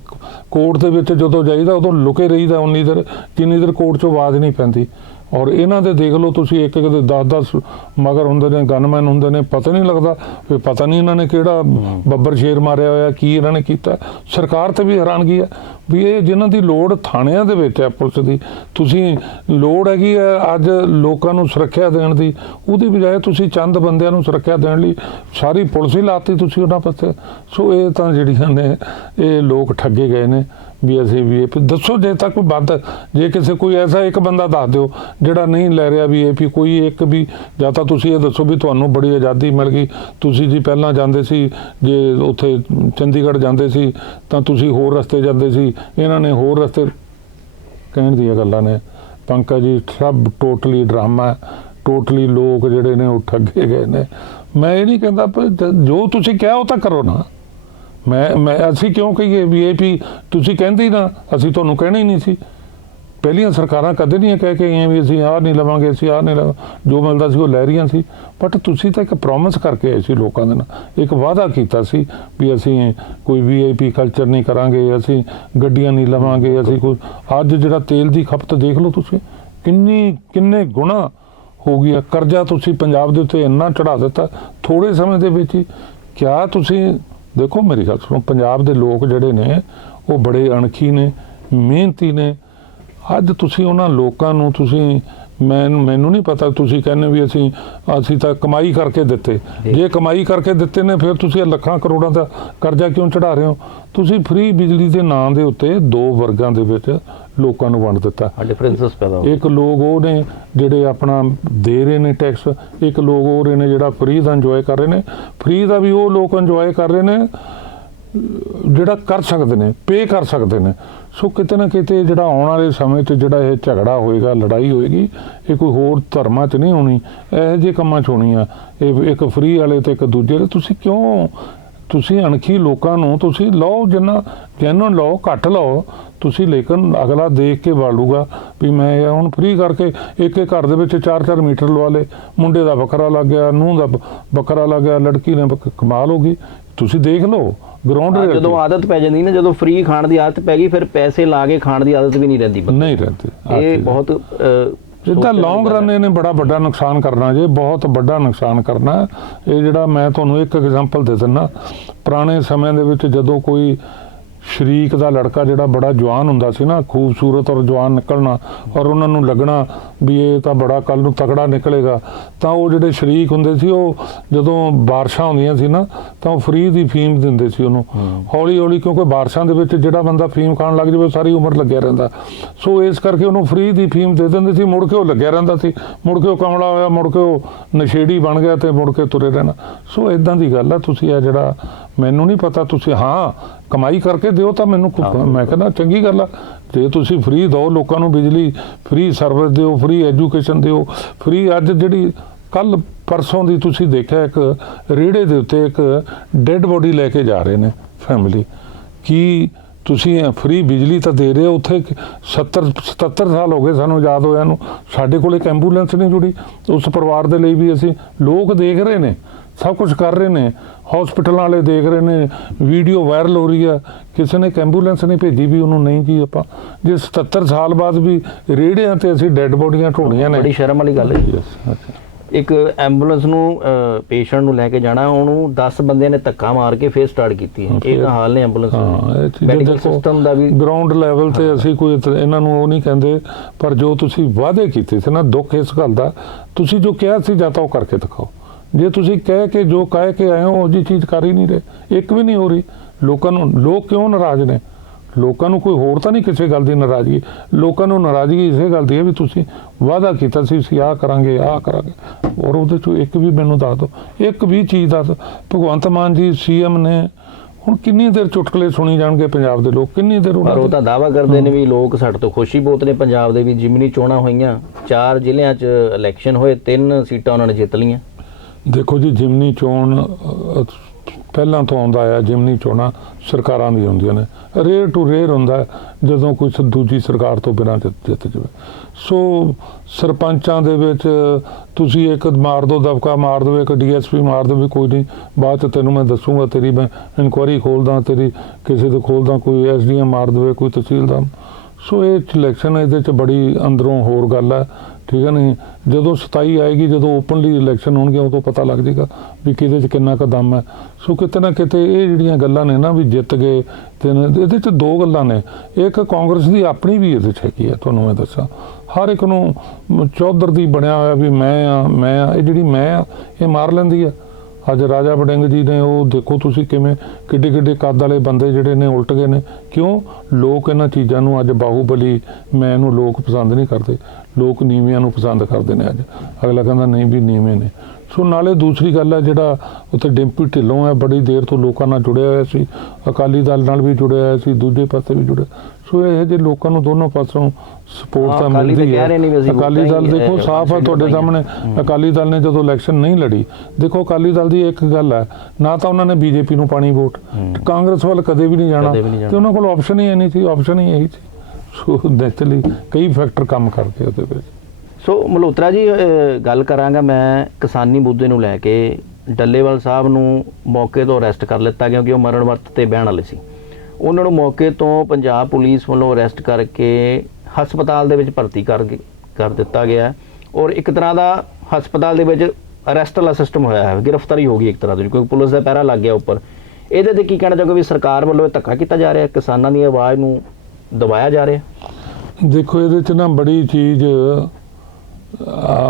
ਕੋਰਟ ਦੇ ਵਿੱਚ ਜਦੋਂ ਜਾਈਦਾ, ਉਦੋਂ ਲੁਕੇ ਰਹੀਦਾ, ਉਨੀ ਦੇਰ, ਜਿੰਨੀ ਦੇਰ ਕੋਰਟ 'ਚੋਂ ਆਵਾਜ਼ ਨਹੀਂ ਪੈਂਦੀ। ਔਰ ਇਹਨਾਂ ਦੇ ਦੇਖ ਲਓ ਤੁਸੀਂ ਇੱਕ ਇੱਕ ਦੇ 10-10 ਮਗਰ ਹੁੰਦੇ ਨੇ ਗਨਮੈਨ ਹੁੰਦੇ ਨੇ, ਪਤਾ ਨਹੀਂ ਲੱਗਦਾ ਵੀ ਪਤਾ ਨਹੀਂ ਇਹਨਾਂ ਨੇ ਕਿਹੜਾ ਬੱਬਰ ਸ਼ੇਰ ਮਾਰਿਆ ਹੋਇਆ, ਕੀ ਇਹਨਾਂ ਨੇ ਕੀਤਾ। ਸਰਕਾਰ ਤੇ ਵੀ ਹੈਰਾਨਗੀ ਹੈ ਵੀ ਇਹ ਜਿਨ੍ਹਾਂ ਦੀ ਲੋੜ ਥਾਣਿਆਂ ਦੇ ਵਿੱਚ ਹੈ, ਪੁਲਿਸ ਦੀ, ਤੁਸੀਂ ਲੋੜ ਹੈਗੀ ਹੈ ਅੱਜ ਲੋਕਾਂ ਨੂੰ ਸੁਰੱਖਿਆ ਦੇਣ ਦੀ, ਉਹਦੀ ਬਜਾਏ ਤੁਸੀਂ ਚੰਦ ਬੰਦਿਆਂ ਨੂੰ ਸੁਰੱਖਿਆ ਦੇਣ ਲਈ ਸਾਰੀ ਪੁਲਿਸ ਹੀ ਲਾਤੀ ਤੁਸੀਂ ਉਹਨਾਂ ਪਾਸੇ ਸੋ ਇਹ ਤਾਂ ਜਿਹੜੀਆਂ ਨੇ, ਇਹ ਲੋਕ ਠੱਗੇ ਗਏ ਨੇ। ਵੀ ਅਸੀਂ ਵੀ ਇਹ ਦੱਸੋ ਜੇ ਤੱਕ ਕੋਈ ਬੰਦ ਜੇ ਕਿਸੇ ਕੋਈ ਐਸਾ ਇੱਕ ਬੰਦਾ ਦੱਸ ਦਿਓ ਜਿਹੜਾ ਨਹੀਂ ਲੈ ਰਿਹਾ ਵੀ ਇਹ ਵੀ ਕੋਈ ਇੱਕ ਵੀ, ਜਾਂ ਤਾਂ ਤੁਸੀਂ ਇਹ ਦੱਸੋ ਵੀ ਤੁਹਾਨੂੰ ਬੜੀ ਆਜ਼ਾਦੀ ਮਿਲ ਗਈ, ਤੁਸੀਂ ਜੀ ਪਹਿਲਾਂ ਜਾਂਦੇ ਸੀ, ਜੇ ਉੱਥੇ ਚੰਡੀਗੜ੍ਹ ਜਾਂਦੇ ਸੀ, ਤਾਂ ਤੁਸੀਂ ਹੋਰ ਰਸਤੇ ਜਾਂਦੇ ਸੀ, ਇਹਨਾਂ ਨੇ ਹੋਰ ਰਸਤੇ ਕਹਿਣ ਦੀਆਂ ਗੱਲਾਂ ਨੇ। ਪੰਕਜ ਜੀ, ਸਭ ਟੋਟਲੀ ਡਰਾਮਾ ਟੋਟਲੀ ਲੋਕ ਜਿਹੜੇ ਨੇ ਉਹ ਠੱਗੇ ਗਏ ਨੇ। ਮੈਂ ਇਹ ਨਹੀਂ ਕਹਿੰਦਾ ਜੋ ਤੁਸੀਂ ਕਿਹਾ ਉਹ ਤਾਂ ਕਰੋ ਨਾ। ਮੈਂ ਮੈਂ, ਅਸੀਂ ਕਿਉਂ ਕਹੀਏ ਵੀਆਈਪੀ ਤੁਸੀਂ ਕਹਿੰਦੇ ਹੀ ਨਾ, ਅਸੀਂ ਤੁਹਾਨੂੰ ਕਹਿਣਾ ਹੀ ਨਹੀਂ ਸੀ। ਪਹਿਲੀਆਂ ਸਰਕਾਰਾਂ ਕਦੇ ਨਹੀਂ ਕਹਿ ਕੇ ਆਈਆਂ ਵੀ ਅਸੀਂ ਆਹ ਨਹੀਂ ਲਵਾਂਗੇ, ਅਸੀਂ ਆਹ ਨਹੀਂ ਲਵਾਂ ਜੋ ਮਿਲਦਾ ਸੀ ਉਹ ਲੈ ਰਹੀਆਂ ਸੀ। ਬਟ ਤੁਸੀਂ ਤਾਂ ਇੱਕ ਪ੍ਰੋਮਿਸ ਕਰਕੇ ਆਏ ਸੀ ਲੋਕਾਂ ਦੇ ਨਾਲ। ਇੱਕ ਵਾਅਦਾ ਕੀਤਾ ਸੀ ਵੀ ਅਸੀਂ ਕੋਈ ਵੀਆਈਪੀ ਕਲਚਰ ਨਹੀਂ ਕਰਾਂਗੇ, ਅਸੀਂ ਗੱਡੀਆਂ ਨਹੀਂ ਲਵਾਂਗੇ, ਅਸੀਂ ਕੋਈ ਅੱਜ ਜਿਹੜਾ ਤੇਲ ਦੀ ਖਪਤ ਦੇਖ ਲਓ ਤੁਸੀਂ, ਕਿੰਨੀ, ਕਿੰਨੇ ਗੁਣਾ ਹੋ ਗਿਆ। ਕਰਜ਼ਾ ਤੁਸੀਂ ਪੰਜਾਬ ਦੇ ਉੱਤੇ ਇੰਨਾ ਚੜਾ ਦਿੱਤਾ ਥੋੜੇ ਸਮੇਂ ਦੇ ਵਿੱਚ ਹੀ। ਕਿਆ ਤੁਸੀਂ ਦੇਖੋ ਮੇਰੀ ਗੱਲ ਸੁਣੋ, ਪੰਜਾਬ ਦੇ ਲੋਕ ਜਿਹੜੇ ਨੇ, ਉਹ ਬੜੇ ਅਣਖੀ ਨੇ, ਮਿਹਨਤੀ ਨੇ। ਅੱਜ ਤੁਸੀਂ ਉਹਨਾਂ ਲੋਕਾਂ ਨੂੰ ਤੁਸੀਂ ਮੈਂ ਮੈਨੂੰ ਨਹੀਂ ਪਤਾ ਤੁਸੀਂ ਕਹਿੰਦੇ ਵੀ ਅਸੀਂ ਅਸੀਂ ਤਾਂ ਕਮਾਈ ਕਰਕੇ ਦਿੱਤੇ। ਜੀ। ਕਮਾਈ ਕਰਕੇ ਦਿੱਤੇ ਨੇ ਫਿਰ ਤੁਸੀਂ ਲੱਖਾਂ ਕਰੋੜਾਂ ਦਾ ਕਰਜ਼ਾ ਕਿਉਂ ਚੜਾ ਰਹੇ ਹੋ? ਤੁਸੀਂ ਫ੍ਰੀ ਬਿਜਲੀ ਦੇ ਨਾਂ ਦੇ ਉੱਤੇ ਦੋ ਵਰਗਾਂ ਦੇ ਵਿੱਚ ਲੋਕਾਂ ਨੂੰ ਵੰਡ ਦਿੱਤਾ। ਡਿਫਰੈਂਸਸ ਪੈਦਾ ਹੋ ਇੱਕ ਲੋਕ ਉਹ ਨੇ ਜਿਹੜੇ ਆਪਣਾ ਦੇ ਰਹੇ ਨੇ ਟੈਕਸ ਇੱਕ ਲੋਕ ਉਹ ਰਹੇ ਨੇ ਜਿਹੜਾ ਫ੍ਰੀ ਦਾ ਇੰਜੋਏ ਕਰ ਰਹੇ ਨੇ। ਫ੍ਰੀ ਦਾ ਵੀ ਉਹ ਲੋਕ ਇੰਜੋਏ ਕਰ ਰਹੇ ਨੇ ਜਿਹੜਾ ਕਰ ਸਕਦੇ ਨੇ ਪੇ ਕਰ ਸਕਦੇ ਨੇ। ਸੋ ਕਿਤੇ ਨਾ ਕਿਤੇ ਜਿਹੜਾ ਆਉਣ ਵਾਲੇ ਸਮੇਂ 'ਚ ਜਿਹੜਾ ਇਹ ਝਗੜਾ ਹੋਏਗਾ, ਲੜਾਈ ਹੋਏਗੀ, ਇਹ ਕੋਈ ਹੋਰ ਧਰਮਾਂ 'ਚ ਨਹੀਂ ਹੋਣੀ, ਇਹੋ ਜਿਹੇ ਕੰਮਾਂ 'ਚ ਹੋਣੀ ਆ। ਇਹ ਇੱਕ ਫਰੀ ਵਾਲੇ ਤੇ ਇੱਕ ਦੂਜੇ ਦੇ। ਤੁਸੀਂ ਕਿਉਂ? ਤੁਸੀਂ ਅਣਖੀ ਲੋਕਾਂ ਨੂੰ ਤੁਸੀਂ ਲਓ ਜਿੰਨਾ ਜੈਨੂਨ ਲਓ, ਘੱਟ ਲਓ। ਤੁਸੀਂ ਲੇਕਿਨ ਅਗਲਾ ਦੇਖ ਕੇ ਵਾਲੂਗਾ ਵੀ ਮੈਂ ਇਹ ਹੁਣ ਫ੍ਰੀ ਕਰਕੇ ਇੱਕ ਇੱਕ ਘਰ ਦੇ ਵਿੱਚ 4-4 ਮੀਟਰ ਲਵਾ ਲੇ ਮੁੰਡੇ ਦਾ ਵੱਖਰਾ ਲੱਗ ਗਿਆ, ਨੂੰਹ ਦਾ ਬੱਕਰਾ ਲੱਗ ਗਿਆ, ਲੜਕੀ ਨੇ ਵੱਖ- ਕਮਾਲ ਹੋ ਗਈ। ਤੁਸੀਂ ਦੇਖ ਲਓ। ਗਰਾਊਂਡ ਆ ਜਦੋਂ ਆਦਤ ਪੈ ਜਾਂਦੀ ਨਾ ਜਦੋਂ ਫ੍ਰੀ ਖਾਣ ਦੀ ਆਦਤ ਪੈ ਗਈ ਫਿਰ ਪੈਸੇ ਲਾ ਕੇ ਖਾਣ ਦੀ ਆਦਤ ਵੀ ਨਹੀਂ ਰਹਿੰਦੀ ਬੰਦੇ ਨਹੀਂ ਰਹਿੰਦੇ ਨੂੰ। ਇਹ ਬਹੁਤ ਅਹ, ਜਿੱਦਾਂ ਲੌਂਗ ਰਨ ਹੈ। ਇਹਨੇ ਬੜਾ ਵੱਡਾ ਨੁਕਸਾਨ ਕਰਨਾ ਜੇ ਬਹੁਤ ਵੱਡਾ ਨੁਕਸਾਨ ਕਰਨਾ ਹੈ। ਇਹ ਜਿਹੜਾ ਮੈਂ ਤੁਹਾਨੂੰ ਇੱਕ ਐਗਜ਼ਾਮਪਲ ਦੇ ਦਿੰਦਾ ਪੁਰਾਣੇ ਸਮਿਆਂ ਦੇ ਵਿੱਚ ਜਦੋਂ ਕੋਈ ਸ਼ਰੀਕ ਦਾ ਲੜਕਾ ਜਿਹੜਾ ਬੜਾ ਜਵਾਨ ਹੁੰਦਾ ਸੀ ਨਾ ਖੂਬਸੂਰਤ ਔਰ ਜਵਾਨ ਨਿਕਲਣਾ ਔਰ ਉਹਨਾਂ ਨੂੰ ਲੱਗਣਾ ਵੀ ਇਹ ਤਾਂ ਬੜਾ ਕੱਲ ਨੂੰ ਤਕੜਾ ਨਿਕਲੇਗਾ। ਤਾਂ ਉਹ ਜਿਹੜੇ ਸ਼ਰੀਕ ਹੁੰਦੇ ਸੀ ਉਹ ਜਦੋਂ ਬਾਰਿਸ਼ਾਂ ਹੁੰਦੀਆਂ ਸੀ ਨਾ ਤਾਂ ਉਹ ਫ੍ਰੀ ਦੀ ਫੀਮ ਦਿੰਦੇ ਸੀ ਉਹਨੂੰ। ਹੌਲੀ ਹੌਲੀ ਕਿਉਂਕਿ ਬਾਰਿਸ਼ਾਂ ਦੇ ਵਿੱਚ ਜਿਹੜਾ ਬੰਦਾ ਫੀਮ ਖਾਣ ਲੱਗ ਜਾਵੇ ਉਹ ਸਾਰੀ ਉਮਰ ਲੱਗਿਆ ਰਹਿੰਦਾ। ਸੋ ਇਸ ਕਰਕੇ ਉਹਨੂੰ ਫ੍ਰੀ ਦੀ ਫੀਮ ਦੇ ਦਿੰਦੇ ਸੀ ਮੁੜ ਕੇ ਉਹ ਲੱਗਿਆ ਰਹਿੰਦਾ ਸੀ ਮੁੜ ਕੇ ਉਹ ਕਮਲਾ ਹੋਇਆ ਮੁੜ ਕੇ ਉਹ ਨਸ਼ੇੜੀ ਬਣ ਗਿਆ ਤੇ ਮੁੜ ਕੇ ਤੁਰੇ ਰਹਿਣਾ। ਸੋ ਇਦਾਂ ਦੀ ਗੱਲ ਆ ਤੁਸੀਂ ਇਹ ਜਿਹੜਾ ਮੈਨੂੰ ਨਹੀਂ ਪਤਾ ਤੁਸੀਂ ਹਾਂ ਕਮਾਈ ਕਰਕੇ ਦਿਓ ਤਾਂ ਮੈਨੂੰ। ਮੈਂ ਕਹਿੰਦਾ ਚੰਗੀ ਗੱਲ ਆ। ਜੇ ਤੁਸੀਂ ਫ੍ਰੀ ਦਿਓ ਲੋਕਾਂ ਨੂੰ ਬਿਜਲੀ ਫ੍ਰੀ ਸਰਵਿਸ ਦਿਓ ਫ੍ਰੀ ਐਜੂਕੇਸ਼ਨ ਦਿਓ ਫ੍ਰੀ ਅੱਜ ਜਿਹੜੀ ਕੱਲ ਪਰਸੋਂ ਦੀ ਤੁਸੀਂ ਦੇਖਿਆ ਇੱਕ ਰੇੜੇ ਦੇ ਉੱਤੇ ਇੱਕ ਡੈੱਡ ਬੋਡੀ ਲੈ ਕੇ ਜਾ ਰਹੇ ਨੇ ਫੈਮਿਲੀ ਕੀ ਤੁਸੀਂ ਫ੍ਰੀ ਬਿਜਲੀ ਤਾਂ ਦੇ ਰਹੇ ਹੋ ਉੱਥੇ 70 77 ਸਾਲ ਹੋ ਗਏ ਸਾਨੂੰ ਯਾਦ ਹੋਇਆ ਨੂੰ। ਸਾਡੇ ਕੋਲ ਇੱਕ ਐਂਬੂਲੈਂਸ ਨਹੀਂ ਜੁੜੀ। ਉਸ ਪਰਿਵਾਰ ਦੇ ਲਈ ਵੀ ਅਸੀਂ ਲੋਕ ਦੇਖ ਰਹੇ ਨੇ। ਸਭ ਕੁਝ ਕਰ ਰਹੇ ਨੇ ਹਸਪੀਟਲਾਂ ਵਾਲੇ ਦੇਖ ਰਹੇ ਨੇ ਵੀਡੀਓ ਵਾਇਰਲ ਹੋ ਰਹੀ ਆ ਕਿਸੇ ਨੇ ਐਂਬੂਲੈਂਸ ਨਹੀਂ ਭੇਜੀ ਵੀ ਉਹਨੂੰ ਨਹੀਂ ਜੀ ਆਪਾਂ। ਜੇ 77 ਸਾਲ ਬਾਅਦ ਵੀ ਰੇੜਿਆਂ ਤੇ ਅਸੀਂ ਡੈੱਡ ਬੋਡੀਆਂ ਢੋਣੀਆਂ ਨੇ। ਬੜੀ ਸ਼ਰਮ ਵਾਲੀ ਗੱਲ ਹੈ। ਇੱਕ ਐਂਬੂਲੈਂਸ ਨੂੰ ਪੇਸ਼ੈਂਟ ਨੂੰ ਲੈ ਕੇ ਜਾਣਾ ਉਹਨੂੰ 10 ਬੰਦਿਆਂ ਨੇ ਧੱਕਾ ਮਾਰ ਕੇ ਫੇਰ ਸਟਾਰਟ ਕੀਤੀ ਹੈ। ਇਹ ਤਾਂ ਹਾਲ ਨੇ ਐਂਬੂਲੈਂਸ ਹਾਂ ਚੀਜ਼ਾਂ ਮੈਡੀਕਲ ਸਿਸਟਮ ਦਾ ਵੀ ਗਰਾਊਂਡ ਲੈਵਲ ਤੇ ਅਸੀਂ ਕੋਈ ਇਹਨਾਂ ਨੂੰ ਉਹ ਨਹੀਂ ਕਹਿੰਦੇ ਪਰ ਜੋ ਤੁਸੀਂ ਵਾਅਦੇ ਕੀਤੇ ਸੀ ਨਾ ਦੁੱਖ ਇਸ ਗੱਲ ਦਾ ਤੁਸੀਂ ਜੋ ਕਿਹਾ ਸੀ ਜਾਂ ਤਾਂ ਉਹ ਕਰਕੇ ਦਿਖਾਓ। ਜੇ ਤੁਸੀਂ ਕਹਿ ਕੇ ਜੋ ਕਹਿ ਕੇ ਆਏ ਹੋ ਉਹ ਜੀ ਚੀਜ਼ ਕਰ ਹੀ ਨਹੀਂ ਰਹੇ। ਇੱਕ ਵੀ ਨਹੀਂ ਹੋ ਰਹੀ। ਲੋਕਾਂ ਨੂੰ ਲੋਕ ਕਿਉਂ ਨਾਰਾਜ਼ ਨੇ? ਲੋਕਾਂ ਨੂੰ ਕੋਈ ਹੋਰ ਤਾਂ ਨਹੀਂ ਕਿਸੇ ਗੱਲ ਦੀ ਨਾਰਾਜ਼ਗੀ? ਲੋਕਾਂ ਨੂੰ ਨਾਰਾਜ਼ਗੀ ਇਸੇ ਗੱਲ ਦੀ ਹੈ ਵੀ ਤੁਸੀਂ ਵਾਅਦਾ ਕੀਤਾ ਸੀ ਅਸੀਂ ਆਹ ਕਰਾਂਗੇ ਆਹ ਕਰਾਂਗੇ। ਔਰ ਉਹਦੇ ਚੋਂ ਇੱਕ ਵੀ ਮੈਨੂੰ ਦੱਸ ਦਿਓ। ਇੱਕ ਵੀ ਚੀਜ਼ ਦੱਸ। ਭਗਵੰਤ ਮਾਨ ਜੀ ਸੀਐਮ ਨੇ ਹੁਣ ਕਿੰਨੀ ਦੇਰ ਚੁਟਕਲੇ ਸੁਣੀ ਜਾਣਗੇ ਪੰਜਾਬ ਦੇ ਲੋਕ? ਕਿੰਨੀ ਦੇਰ ਉਹਨਾਂ ਉਹ ਤਾਂ ਦਾਵਾ ਕਰਦੇ ਨੇ ਵੀ ਲੋਕ ਸਾਡੇ ਤੋਂ ਖੁਸ਼ੀ ਬਹੁਤ ਨੇ। ਪੰਜਾਬ ਦੇ ਵੀ ਜਿਮਨੀ ਚੋਣਾਂ ਹੋਈਆਂ। ਚਾਰ ਜ਼ਿਲ੍ਹਿਆਂ 'ਚ ਇਲੈਕਸ਼ਨ ਹੋਏ ਤਿੰਨ ਸੀਟਾਂ ਉਹਨਾਂ ਨੇ ਜਿੱਤ ਲਈਆਂ। ਦੇਖੋ ਜੀ, ਜਿਮਨੀ ਚੋਣ ਪਹਿਲਾਂ ਤੋਂ ਆਉਂਦਾ ਆ, ਜਿਮਨੀ ਚੋਣਾਂ ਸਰਕਾਰਾਂ ਦੀ ਹੁੰਦੀਆਂ ਨੇ। ਰੇਅਰ ਟੂ ਰੇਅਰ ਹੁੰਦਾ ਜਦੋਂ ਕੋਈ ਦੂਜੀ ਸਰਕਾਰ ਤੋਂ ਬਿਨਾਂ ਜਿੱਤ ਜਿੱਤ ਜਾਵੇ। ਸੋ ਸਰਪੰਚਾਂ ਦੇ ਵਿੱਚ ਤੁਸੀਂ ਇੱਕ ਮਾਰ ਦੋ, ਦਬਕਾ ਮਾਰ ਦਿਓ ਇੱਕ ਡੀਐਸਪੀ ਮਾਰ ਦਿਓ ਵੀ ਕੋਈ ਨਹੀਂ। ਬਾਅਦ ਚ ਤੈਨੂੰ ਮੈਂ ਦੱਸੂਗਾ, ਤੇਰੀ ਮੈਂ ਇਨਕੁਆਰੀ ਖੋਲਦਾ, ਤੇਰੀ ਕਿਸੇ ਤੋਂ ਖੋਲਦਾ, ਕੋਈ ਐਸਡੀਐਮ ਮਾਰ ਦੇਵੇ, ਕੋਈ ਤਹਿਸੀਲਦਾਰ। ਸੋ ਇਹ ਇਲੈਕਸ਼ਨ ਇਹਦੇ ਚ ਬੜੀ ਅੰਦਰੋਂ ਹੋਰ ਗੱਲ ਹੈ। ਠੀਕ ਹੈ ਨਹੀਂ ਜਦੋਂ 27 ਆਏਗੀ, ਜਦੋਂ ਓਪਨਲੀ ਇਲੈਕਸ਼ਨ ਹੋਣਗੇ, ਉਦੋਂ ਪਤਾ ਲੱਗ ਜਾਏਗਾ ਵੀ ਕਿਹਦੇ ਚ ਕਿੰਨਾ ਕੁ ਦਮ ਹੈ। ਸੋ ਕਿਤੇ ਨਾ ਕਿਤੇ ਇਹ ਜਿਹੜੀਆਂ ਗੱਲਾਂ ਨੇ ਨਾ ਵੀ ਜਿੱਤ ਗਏ ਤੇ ਇਹਦੇ ਚ ਦੋ ਗੱਲਾਂ ਨੇ। ਇੱਕ ਕਾਂਗਰਸ ਦੀ ਆਪਣੀ ਵੀ ਇਹਦੇ ਚ ਹੈਗੀ ਹੈ, ਤੁਹਾਨੂੰ ਮੈਂ ਦੱਸਾਂ। ਹਰ ਇੱਕ ਨੂੰ ਚੌਧਰ ਦੀ ਬਣਿਆ ਹੋਇਆ ਵੀ ਮੈਂ ਆ ਮੈਂ ਆ, ਇਹ ਜਿਹੜੀ ਮੈਂ ਆ, ਇਹ ਮਾਰ ਲੈਂਦੀ ਆ ਅੱਜ ਰਾਜਾ ਵੜਿੰਗ ਜੀ ਨੇ ਉਹ ਦੇਖੋ ਤੁਸੀਂ ਕਿਵੇਂ, ਕਿੱਡੇ ਕਿੱਡੇ ਕੱਦ ਵਾਲੇ ਬੰਦੇ ਜਿਹੜੇ ਨੇ ਉਲਟ ਗਏ ਨੇ। ਕਿਉਂ? ਲੋਕ ਇਹਨਾਂ ਚੀਜ਼ਾਂ ਨੂੰ ਅੱਜ ਬਾਹੂਬਲੀ ਮੈਂ ਨੂੰ ਲੋਕ ਪਸੰਦ ਨਹੀਂ ਕਰਦੇ। ਲੋਕ ਨੀਵਿਆਂ ਨੂੰ ਪਸੰਦ ਕਰਦੇ ਨੇ ਅੱਜ। ਅਗਲਾ ਕਹਿੰਦਾ, ਨਹੀਂ ਵੀ ਨੀਵੇਂ ਨੇ। ਸੋ ਨਾਲੇ ਦੂਸਰੀ ਗੱਲ ਹੈ ਜਿਹੜਾ ਉੱਥੇ ਡਿੰਪੀ ਢਿੱਲੋਂ ਹੈ ਬੜੀ ਦੇਰ ਤੋਂ ਲੋਕਾਂ ਨਾਲ ਜੁੜਿਆ ਹੋਇਆ ਸੀ। ਅਕਾਲੀ ਦਲ ਨਾਲ ਵੀ ਜੁੜਿਆ ਹੋਇਆ ਸੀ, ਦੂਜੇ ਪਾਸੇ ਵੀ ਜੁੜਿਆ। ਸੋ ਇਹ ਜੇ ਲੋਕਾਂ ਨੂੰ ਦੋਨੋਂ ਪਾਸੋਂ ਸਪੋਰਟ ਤਾਂ ਮਿਲਦੀ ਹੈ। ਅਕਾਲੀ ਦਲ ਦੇਖੋ ਸਾਫ਼ ਹੈ ਤੁਹਾਡੇ ਸਾਹਮਣੇ। ਅਕਾਲੀ ਦਲ ਨੇ ਜਦੋਂ ਇਲੈਕਸ਼ਨ ਨਹੀਂ ਲੜੀ ਦੇਖੋ ਅਕਾਲੀ ਦਲ ਦੀ ਇੱਕ ਗੱਲ ਹੈ ਨਾ ਤਾਂ ਉਹਨਾਂ ਨੇ ਬੀਜੇਪੀ ਨੂੰ ਪਾਣੀ ਵੋਟ ਕਾਂਗਰਸ ਵੱਲ ਕਦੇ ਵੀ ਨਹੀਂ ਜਾਣਾ। ਤੇ ਉਹਨਾਂ ਕੋਲ ਆਪਸ਼ਨ ਹੀ ਨਹੀਂ ਸੀ ਆਪਸ਼ਨ ਹੀ ਇਹੀ ਸੀ। ਸੋ ਨੈਚੁਰਲੀ ਕਈ ਫੈਕਟਰ ਕੰਮ ਕਰਦੇ ਉਹਦੇ ਵਿੱਚ। ਸੋ ਮਲਹੋਤਰਾ ਜੀ ਗੱਲ ਕਰਾਂਗਾ ਮੈਂ ਕਿਸਾਨੀ ਮੁੱਦੇ ਨੂੰ ਲੈ ਕੇ। ਡੱਲੇਵਾਲ ਸਾਹਿਬ ਨੂੰ ਮੌਕੇ ਤੋਂ ਅਰੈਸਟ ਕਰ ਲਿੱਤਾ ਕਿਉਂਕਿ ਉਹ ਮਰਨ ਵਰਤ ਤੇ ਬਹਿਣ ਵਾਲੇ ਸੀ। ਉਹਨਾਂ ਨੂੰ ਮੌਕੇ ਤੋਂ ਪੰਜਾਬ ਪੁਲਿਸ ਵੱਲੋਂ ਅਰੈਸਟ ਕਰਕੇ ਹਸਪਤਾਲ ਦੇ ਵਿੱਚ ਭਰਤੀ ਕਰ ਗ- ਕਰ ਦਿੱਤਾ ਗਿਆ ਔਰ ਇੱਕ ਤਰ੍ਹਾਂ ਦਾ ਹਸਪਤਾਲ ਦੇ ਵਿੱਚ ਅਰੈਸਟ ਵਾਲਾ ਸਿਸਟਮ ਹੋਇਆ ਹੈ। ਗ੍ਰਿਫਤਾਰੀ ਹੋ ਗਈ ਇੱਕ ਤਰ੍ਹਾਂ ਦੀ, ਕਿਉਂਕਿ ਪੁਲਿਸ ਦਾ ਪਹਿਰਾ ਲੱਗ ਗਿਆ ਉੱਪਰ। ਇਹਦੇ ਤੇ ਕੀ ਕਹਿਣਾ ਚਾਹੋਗੇ ਵੀ ਸਰਕਾਰ ਵੱਲੋਂ ਇਹ ਧੱਕਾ ਕੀਤਾ ਜਾ ਰਿਹਾ ਕਿਸਾਨਾਂ ਦੀ ਆਵਾਜ਼ ਨੂੰ ਦਬਾਇਆ ਜਾ ਰਿਹਾ ਦੇਖੋ, ਇਹਦੇ ਚ ਨਾ ਬੜੀ ਚੀਜ਼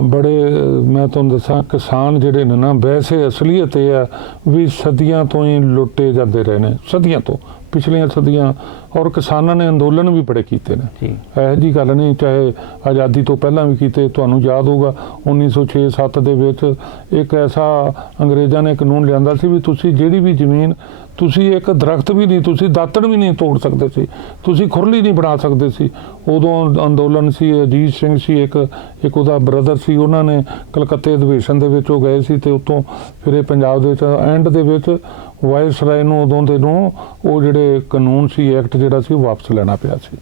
ਬੜੇ, ਮੈਂ ਤੁਹਾਨੂੰ ਦੱਸਾਂ, ਕਿਸਾਨ ਜਿਹੜੇ ਨੇ ਨਾ, ਵੈਸੇ ਅਸਲੀਅਤ ਇਹ ਆ ਵੀ ਸਦੀਆਂ ਤੋਂ ਹੀ ਲੁੱਟੇ ਜਾਂਦੇ ਰਹੇ ਨੇ। ਸਦੀਆਂ ਤੋਂ। ਪਿਛਲੀਆਂ ਸਦੀਆਂ ਔਰ ਕਿਸਾਨਾਂ ਨੇ ਅੰਦੋਲਨ ਵੀ ਬੜੇ ਕੀਤੇ ਨੇ। ਜੀ। ਇਹੋ ਜੀ ਗੱਲ ਨਹੀਂ ਚਾਹੇ ਆਜ਼ਾਦੀ ਤੋਂ ਪਹਿਲਾਂ ਵੀ ਕੀਤੇ ਤੁਹਾਨੂੰ ਯਾਦ ਹੋਊਗਾ 1906-7 ਦੇ ਵਿੱਚ ਇੱਕ ਐਸਾ ਅੰਗਰੇਜ਼ਾਂ ਨੇ ਕਾਨੂੰਨ ਲਿਆਂਦਾ ਸੀ ਵੀ ਤੁਸੀਂ ਜਿਹੜੀ ਵੀ ਜ਼ਮੀਨ ਤੁਸੀਂ ਇੱਕ ਦਰਖਤ ਵੀ ਨਹੀਂ ਤੁਸੀਂ ਦਾਤਣ ਵੀ ਨਹੀਂ ਤੋੜ ਸਕਦੇ ਸੀ ਤੁਸੀਂ ਖੁਰਲੀ ਨਹੀਂ ਬਣਾ ਸਕਦੇ ਸੀ। ਉਦੋਂ ਅੰਦੋਲਨ ਸੀ ਅਜੀਤ ਸਿੰਘ ਸੀ ਇੱਕ ਇੱਕ ਉਹਦਾ ਬ੍ਰਦਰ ਸੀ ਉਹਨਾਂ ਨੇ ਕਲਕੱਤੇ ਅਧਿਵੇਸ਼ਨ ਦੇ ਵਿੱਚ ਉਹ ਗਏ ਸੀ ਤੇ ਉਤੋਂ ਫਿਰ ਇਹ ਪੰਜਾਬ ਦੇ ਵਿੱਚ ਐਂਡ ਦੇ ਵਿੱਚ ਵਾਇਸ ਰਾਏ ਨੂੰ ਉਦੋਂ ਦੇ ਨੂੰ ਉਹ ਜਿਹੜੇ ਕਾਨੂੰਨ ਸੀ, ਐਕਟ ਜਿਹੜਾ ਸੀ, ਉਹ ਵਾਪਸ ਲੈਣਾ ਪਿਆ ਸੀ।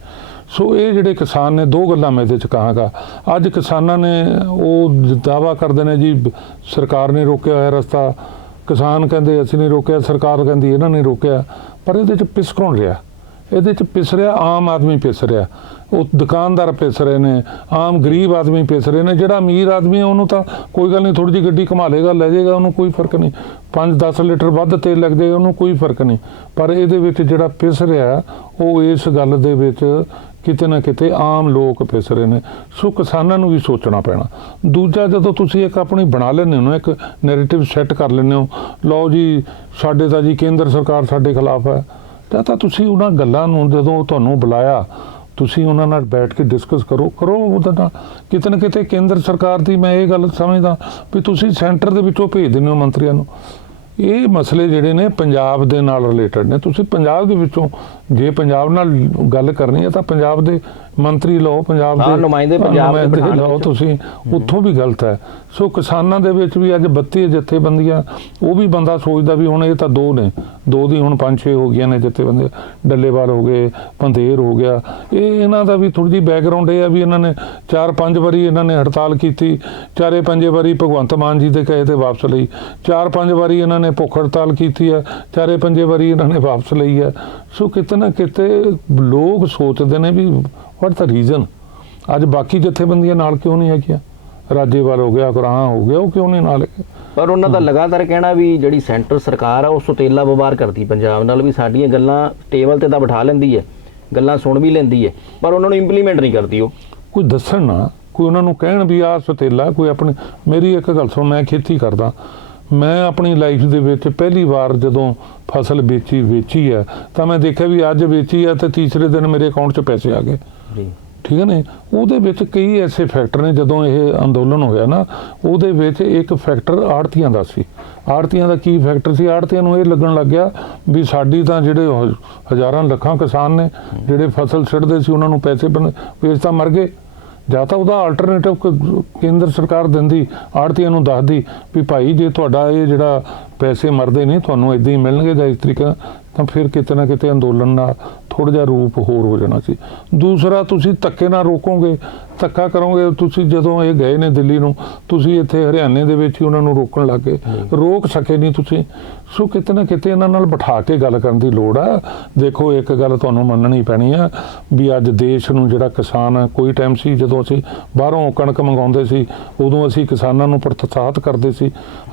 ਸੋ ਇਹ ਜਿਹੜੇ ਕਿਸਾਨ ਨੇ, ਦੋ ਗੱਲਾਂ ਮੈਂ ਇਹਦੇ ਚ ਕਹਾਂਗਾ। ਅੱਜ ਕਿਸਾਨਾਂ ਨੇ ਉਹ ਦਾਵਾ ਕਰਦੇ ਨੇ ਜੀ, ਸਰਕਾਰ ਨੇ ਰੋਕਿਆ ਹੋਇਆ ਰਸਤਾ। ਕਿਸਾਨ ਕਹਿੰਦੇ, ਅਸੀਂ ਨਹੀਂ ਰੋਕਿਆ। ਸਰਕਾਰ ਕਹਿੰਦੀ, ਇਹਨਾਂ ਨੇ ਰੋਕਿਆ। ਪਰ ਇਹਦੇ ਚ ਪਿਸਕਣ ਰਿਹਾ। ਇਹਦੇ ਚ ਪਿਸ ਰਿਹਾ, ਆਮ ਆਦਮੀ ਪਿਸ ਰਿਹਾ। ਉਹ ਦੁਕਾਨਦਾਰ ਪਿਸ ਰਹੇ ਨੇ, ਆਮ ਗਰੀਬ ਆਦਮੀ ਪਿਸ ਰਹੇ ਨੇ, ਜਿਹੜਾ ਅਮੀਰ ਆਦਮੀ ਹੈ ਉਹਨੂੰ ਤਾਂ ਕੋਈ ਗੱਲ ਨਹੀਂ ਥੋੜੀ ਜਿਹੀ ਗੱਡੀ ਘੁਮਾ ਲੇਗਾ ਲੈ ਜਾਏਗਾ, ਉਹਨੂੰ ਕੋਈ ਫ਼ਰਕ ਨਹੀਂ। 5-10 ਲੀਟਰ ਵੱਧ ਤੇਲ ਲੱਗ ਜਾਏਗਾ ਉਹਨੂੰ ਕੋਈ ਫ਼ਰਕ ਨਹੀਂ। ਪਰ ਇਹਦੇ ਵਿੱਚ ਜਿਹੜਾ ਪਿਸ ਰਿਹਾ, ਉਹ ਇਸ ਗੱਲ ਦੇ ਵਿੱਚ ਕਿਤੇ ਨਾ ਕਿਤੇ ਆਮ ਲੋਕ ਪਿਸ ਰਹੇ ਨੇ। ਸੋ ਕਿਸਾਨਾਂ ਨੂੰ ਵੀ ਸੋਚਣਾ ਪੈਣਾ। ਦੂਜਾ, ਜਦੋਂ ਤੁਸੀਂ ਇੱਕ ਆਪਣੀ ਬਣਾ ਲੈਂਦੇ ਹੋ ਨਾ, ਇੱਕ ਨੈਰੇਟਿਵ ਸੈੱਟ ਕਰ ਲੈਂਦੇ ਹੋ, ਲਓ ਜੀ, ਸਾਡੇ ਤਾਂ ਜੀ ਕੇਂਦਰ ਸਰਕਾਰ ਸਾਡੇ ਖਿਲਾਫ ਹੈ, ਤਾਂ ਤਾਂ ਤੁਸੀਂ ਉਹਨਾਂ ਗੱਲਾਂ ਨੂੰ ਜਦੋਂ ਤੁਹਾਨੂੰ ਬੁਲਾਇਆ ਤੁਸੀਂ ਉਹਨਾਂ ਨਾਲ ਬੈਠ ਕੇ ਡਿਸਕਸ ਕਰੋ ਕਰੋ ਉਹਦਾ ਨਾਲ। ਕਿਤੇ ਨਾ ਕਿਤੇ ਕੇਂਦਰ ਸਰਕਾਰ ਦੀ ਮੈਂ ਇਹ ਗੱਲ ਸਮਝਦਾ ਵੀ ਤੁਸੀਂ ਸੈਂਟਰ ਦੇ ਵਿੱਚੋਂ ਭੇਜ ਦਿੰਦੇ ਹੋ ਮੰਤਰੀਆਂ ਨੂੰ। ਇਹ ਮਸਲੇ ਜਿਹੜੇ ਨੇ ਪੰਜਾਬ ਦੇ ਨਾਲ ਰਿਲੇਟਡ ਨੇ। ਤੁਸੀਂ ਪੰਜਾਬ ਦੇ ਵਿੱਚੋਂ ਜੇ ਪੰਜਾਬ ਨਾਲ ਗੱਲ ਕਰਨੀ ਹੈ ਤਾਂ ਪੰਜਾਬ ਦੇ ਮੰਤਰੀ ਲਓ ਪੰਜਾਬ ਹਾਂ, ਦੇ ਨੁਮਾਇੰਦੇ ਪੰਜਾਬ ਦੇ ਬਿਠਾਉਣ ਲਓ। ਤੁਸੀਂ ਉੱਥੋਂ ਵੀ ਗਲਤ ਹੈ। ਸੋ ਕਿਸਾਨਾਂ ਦੇ ਵਿੱਚ ਵੀ ਅੱਜ 32 ਜਥੇਬੰਦੀਆਂ ਉਹ ਵੀ ਬੰਦਾ ਸੋਚਦਾ ਵੀ ਹੁਣ ਇਹ ਤਾਂ ਦੋ ਨੇ ਦੋ ਦੀ ਹੁਣ ਪੰਜ ਛੇ ਹੋ ਗਈਆਂ ਨੇ ਜਥੇਬੰਦੀਆਂ ਡੱਲੇਵਾਲ ਹੋ ਗਏ ਪੰਧੇਰ ਹੋ ਗਿਆ। ਇਹ ਇਹਨਾਂ ਦਾ ਵੀ ਥੋੜੀ ਜਿਹੀ ਬੈਕਗ੍ਰਾਉਂਡ ਇਹ ਆ ਵੀ ਇਹਨਾਂ ਨੇ ਚਾਰ ਪੰਜ ਵਾਰੀ ਇਹਨਾਂ ਨੇ ਹੜਤਾਲ ਕੀਤੀ ਚਾਰੇ ਪੰਜੇ ਵਾਰੀ ਭਗਵੰਤ ਮਾਨ ਜੀ ਦੇ ਕਹੇ ਤੇ ਵਾਪਸ ਲਈ ਚਾਰ ਪੰਜ ਵਾਰੀ ਇਹਨਾਂ ਨੇ ਭੁੱਖ ਹੜਤਾਲ ਕੀਤੀ ਹੈ ਚਾਰੇ ਪੰਜੇ ਵਾਰੀ ਇਹਨਾਂ ਨੇ ਵਾਪਸ ਲਈ ਹੈ। ਸੋ ਕਿਤੇ ਨਾ ਕਿਤੇ ਲੋਕ ਸੋਚਦੇ ਨੇ ਵੀ ਵਾਟ ਦਾ ਰੀਜ਼ਨ ਅੱਜ ਬਾਕੀ ਜਥੇਬੰਦੀਆਂ ਨਾਲ ਕਿਉਂ ਨਹੀਂ ਹੈਗੀਆਂ? ਰਾਜੇਵਾਲ ਹੋ ਗਿਆ ਕੁਰਾਹਾਂ ਹੋ ਗਿਆ ਉਹ ਕਿਉਂ ਨਹੀਂ ਨਾਲ? ਪਰ ਉਹਨਾਂ ਦਾ ਲਗਾਤਾਰ ਕਹਿਣਾ ਵੀ ਜਿਹੜੀ ਸੈਂਟਰ ਸਰਕਾਰ ਆ ਉਹ ਸੁਤੇਲਾ ਵਪਾਰ ਕਰਦੀ ਪੰਜਾਬ ਨਾਲ ਵੀ ਸਾਡੀਆਂ ਗੱਲਾਂ ਟੇਬਲ ਤੇ ਤਾਂ ਬਿਠਾ ਲੈਂਦੀ ਹੈ ਗੱਲਾਂ ਸੁਣ ਵੀ ਲੈਂਦੀ ਹੈ ਪਰ ਉਹਨਾਂ ਨੂੰ ਇੰਪਲੀਮੈਂਟ ਨਹੀਂ ਕਰਦੀ ਉਹ। ਕੋਈ ਦੱਸਣ ਨਾ ਕੋਈ ਉਹਨਾਂ ਨੂੰ ਕਹਿਣ ਵੀ ਆਹ ਸਤੇਲਾ ਕੋਈ ਆਪਣੀ ਮੇਰੀ ਇੱਕ ਗੱਲ ਸੁਣ ਮੈਂ ਖੇਤੀ ਕਰਦਾ। ਮੈਂ ਆਪਣੀ ਲਾਈਫ ਦੇ ਵਿੱਚ ਪਹਿਲੀ ਵਾਰ ਜਦੋਂ ਫਸਲ ਵੇਚੀ ਵੇਚੀ ਹੈ ਤਾਂ ਮੈਂ ਦੇਖਿਆ ਵੀ ਅੱਜ ਵੇਚੀ ਹੈ ਤੇ ਤੀਸਰੇ ਦਿਨ ਮੇਰੇ ਅਕਾਊਂਟ 'ਚ ਪੈਸੇ ਆ ਗਏ। ਜੀ। ਠੀਕ ਹੈ ਨੇ ਉਹਦੇ ਵਿੱਚ ਕਈ ਐਸੇ ਫੈਕਟਰ ਨੇ ਜਦੋਂ ਇਹ ਅੰਦੋਲਨ ਹੋਇਆ ਨਾ ਉਹਦੇ ਵਿੱਚ ਇੱਕ ਫੈਕਟਰ ਆੜਤੀਆਂ ਦਾ ਸੀ। ਆੜਤੀਆਂ ਦਾ ਕੀ ਫੈਕਟਰ ਸੀ? ਆੜਤੀਆਂ ਨੂੰ ਇਹ ਲੱਗਣ ਲੱਗ ਗਿਆ ਵੀ ਸਾਡੀ ਤਾਂ ਜਿਹੜੇ ਹਜ਼ਾਰਾਂ ਲੱਖਾਂ ਕਿਸਾਨ ਨੇ ਜਿਹੜੇ ਫਸਲ ਛੱਡਦੇ ਸੀ ਉਹਨਾਂ ਨੂੰ ਪੈਸੇ ਵੇਚ ਤਾਂ ਮਰ ਗਏ। ਜਾਂ ਤਾਂ ਉਹਦਾ ਆਲਟਰਨੇਟਿਵ ਕੇਂਦਰ ਸਰਕਾਰ ਦਿੰਦੀ ਆੜਤੀਆਂ ਨੂੰ ਦੱਸਦੀ ਵੀ ਭਾਈ ਜੇ ਤੁਹਾਡਾ ਇਹ ਜਿਹੜਾ ਪੈਸੇ ਮਰਦੇ ਨੇ ਤੁਹਾਨੂੰ ਇਦਾਂ ਹੀ ਮਿਲਣਗੇ ਜਾਂ ਇਸ ਤਰੀਕੇ ਤਾਂ ਫਿਰ ਕਿਤੇ ਨਾ ਕਿਤੇ ਅੰਦੋਲਨ ਨਾਲ ਥੋੜਾ ਜਿਹਾ ਰੂਪ ਹੋਰ ਹੋ ਜਾਣਾ ਸੀ। ਦੂਸਰਾ ਤੁਸੀਂ ਧੱਕੇ ਨਾਲ ਰੋਕੋਗੇ ਧੱਕਾ ਕਰੋਗੇ ਤੁਸੀਂ ਜਦੋਂ ਇਹ ਗਏ ਨੇ ਦਿੱਲੀ ਨੂੰ ਤੁਸੀਂ ਇੱਥੇ ਹਰਿਆਣੇ ਦੇ ਵਿੱਚ ਹੀ ਉਹਨਾਂ ਨੂੰ ਰੋਕਣ ਲੱਗੇ ਰੋਕ ਸਕੇ ਨਹੀਂ ਤੁਸੀਂ। ਸੋ ਕਿਤੇ ਨਾ ਕਿਤੇ ਇਹਨਾਂ ਨਾਲ ਬਿਠਾ ਕੇ ਗੱਲ ਕਰਨ ਦੀ ਲੋੜ ਆ। ਦੇਖੋ ਇੱਕ ਗੱਲ ਤੁਹਾਨੂੰ ਮੰਨਣੀ ਪੈਣੀ ਆ ਵੀ ਅੱਜ ਦੇਸ਼ ਨੂੰ ਜਿਹੜਾ ਕਿਸਾਨ ਆ ਕੋਈ ਟਾਈਮ ਸੀ ਜਦੋਂ ਅਸੀਂ ਬਾਹਰੋਂ ਕਣਕ ਮੰਗਾਉਂਦੇ ਸੀ ਉਦੋਂ ਅਸੀਂ ਕਿਸਾਨਾਂ ਨੂੰ ਪ੍ਰੋਤਸਾਹਿਤ ਕਰਦੇ ਸੀ।